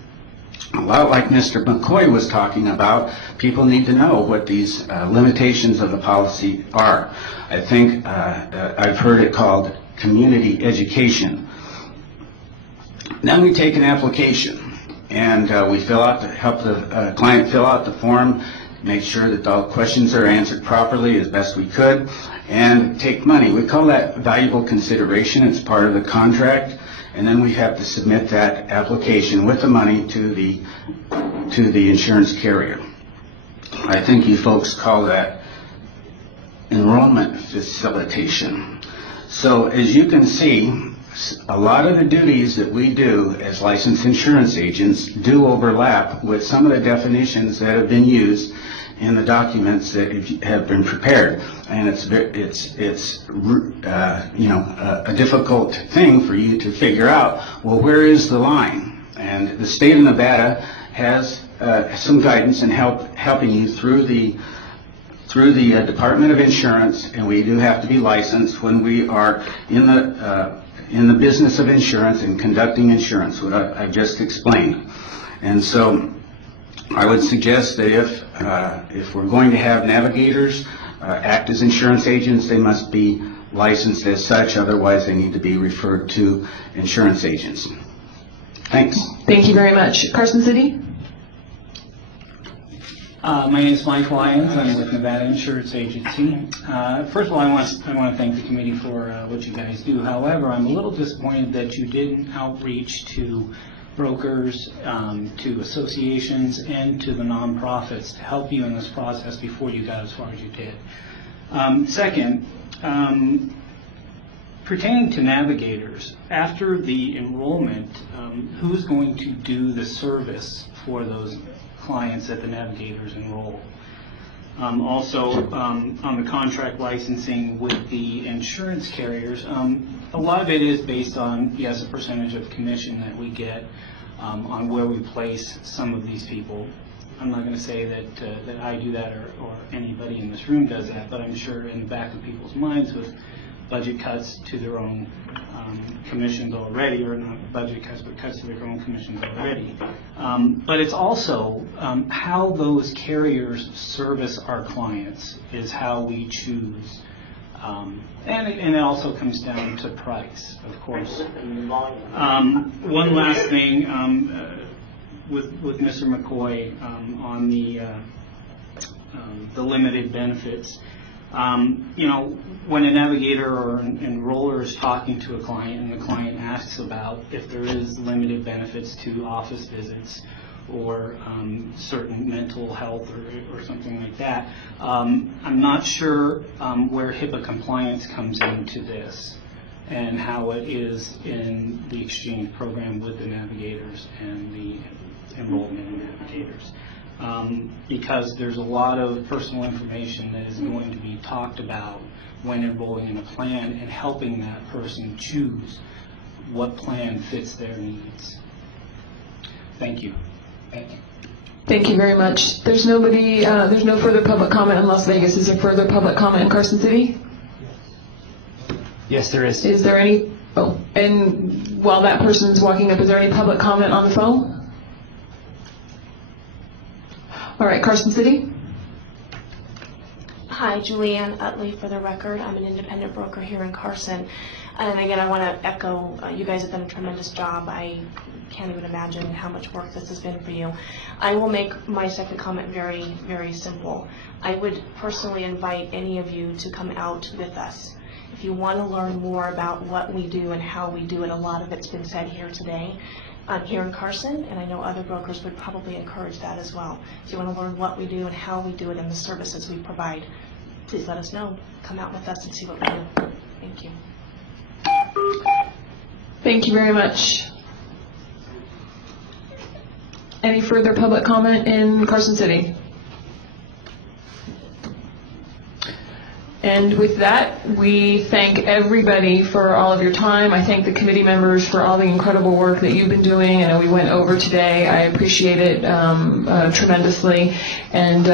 A lot like Mr. McCoy was talking about, people need to know what these limitations of the policy are. I think I've heard it called community education. Then we take an application, and we help the client fill out the form, make sure that all questions are answered properly as best we could, and take money. We call that valuable consideration. It's part of the contract. And then we have to submit that application with the money to the insurance carrier. I think you folks call that enrollment facilitation. So as you can see, a lot of the duties that we do as licensed insurance agents do overlap with some of the definitions that have been used in the documents that have been prepared, and it's a difficult thing for you to figure out. Well, where is the line? And the state of Nevada has some guidance in helping you through the Department of Insurance, and we do have to be licensed when we are in the business of insurance and conducting insurance, what I've just explained. And so I would suggest that if we're going to have navigators act as insurance agents, they must be licensed as such, otherwise they need to be referred to insurance agents. Thanks. Thank you very much. Carson City? My name is Mike Lyons. I'm with Nevada Insurance Agency. First of all, I want to thank the committee for what you guys do. However, I'm a little disappointed that you didn't outreach to brokers, to associations, and to the nonprofits to help you in this process before you got as far as you did. Second, pertaining to navigators, after the enrollment, who's going to do the service for those clients that the navigators enroll? Also, on the contract licensing with the insurance carriers, a lot of it is based on, yes, a percentage of commission that we get on where we place some of these people. I'm not going to say that I do that or anybody in this room does that, but I'm sure in the back of people's minds with budget cuts to their own commissions already, or not budget cuts, but cuts to their own commissions already. But it's also how those carriers service our clients is how we choose. And it also comes down to price, of course. One last thing with Mr. McCoy on the limited benefits. When a navigator or an enroller is talking to a client and the client asks about if there is limited benefits to office visits or certain mental health or something like that, I'm not sure where HIPAA compliance comes into this and how it is in the exchange program with the navigators and the enrollment in navigators. Because there's a lot of personal information that is going to be talked about when enrolling in a plan and helping that person choose what plan fits their needs. Thank you. Thank you very much. There's nobody, there's no further public comment in Las Vegas. Is there further public comment in Carson City? Yes, there is. Is there any, and while that person's walking up, is there any public comment on the phone? All right, Carson City. Hi, Julianne Utley for the record. I'm an independent broker here in Carson. And again, I want to echo, you guys have done a tremendous job. I can't even imagine how much work this has been for you. I will make my second comment very, very simple. I would personally invite any of you to come out with us. If you want to learn more about what we do and how we do it, a lot of it's been said here today. I'm here in Carson, and I know other brokers would probably encourage that as well. If you want to learn what we do and how we do it and the services we provide, please let us know. Come out with us and see what we do. Thank you. Thank you very much. Any further public comment in Carson City? And with that, we thank everybody for all of your time. I thank the committee members for all the incredible work that you've been doing. I know we went over today. I appreciate it tremendously. And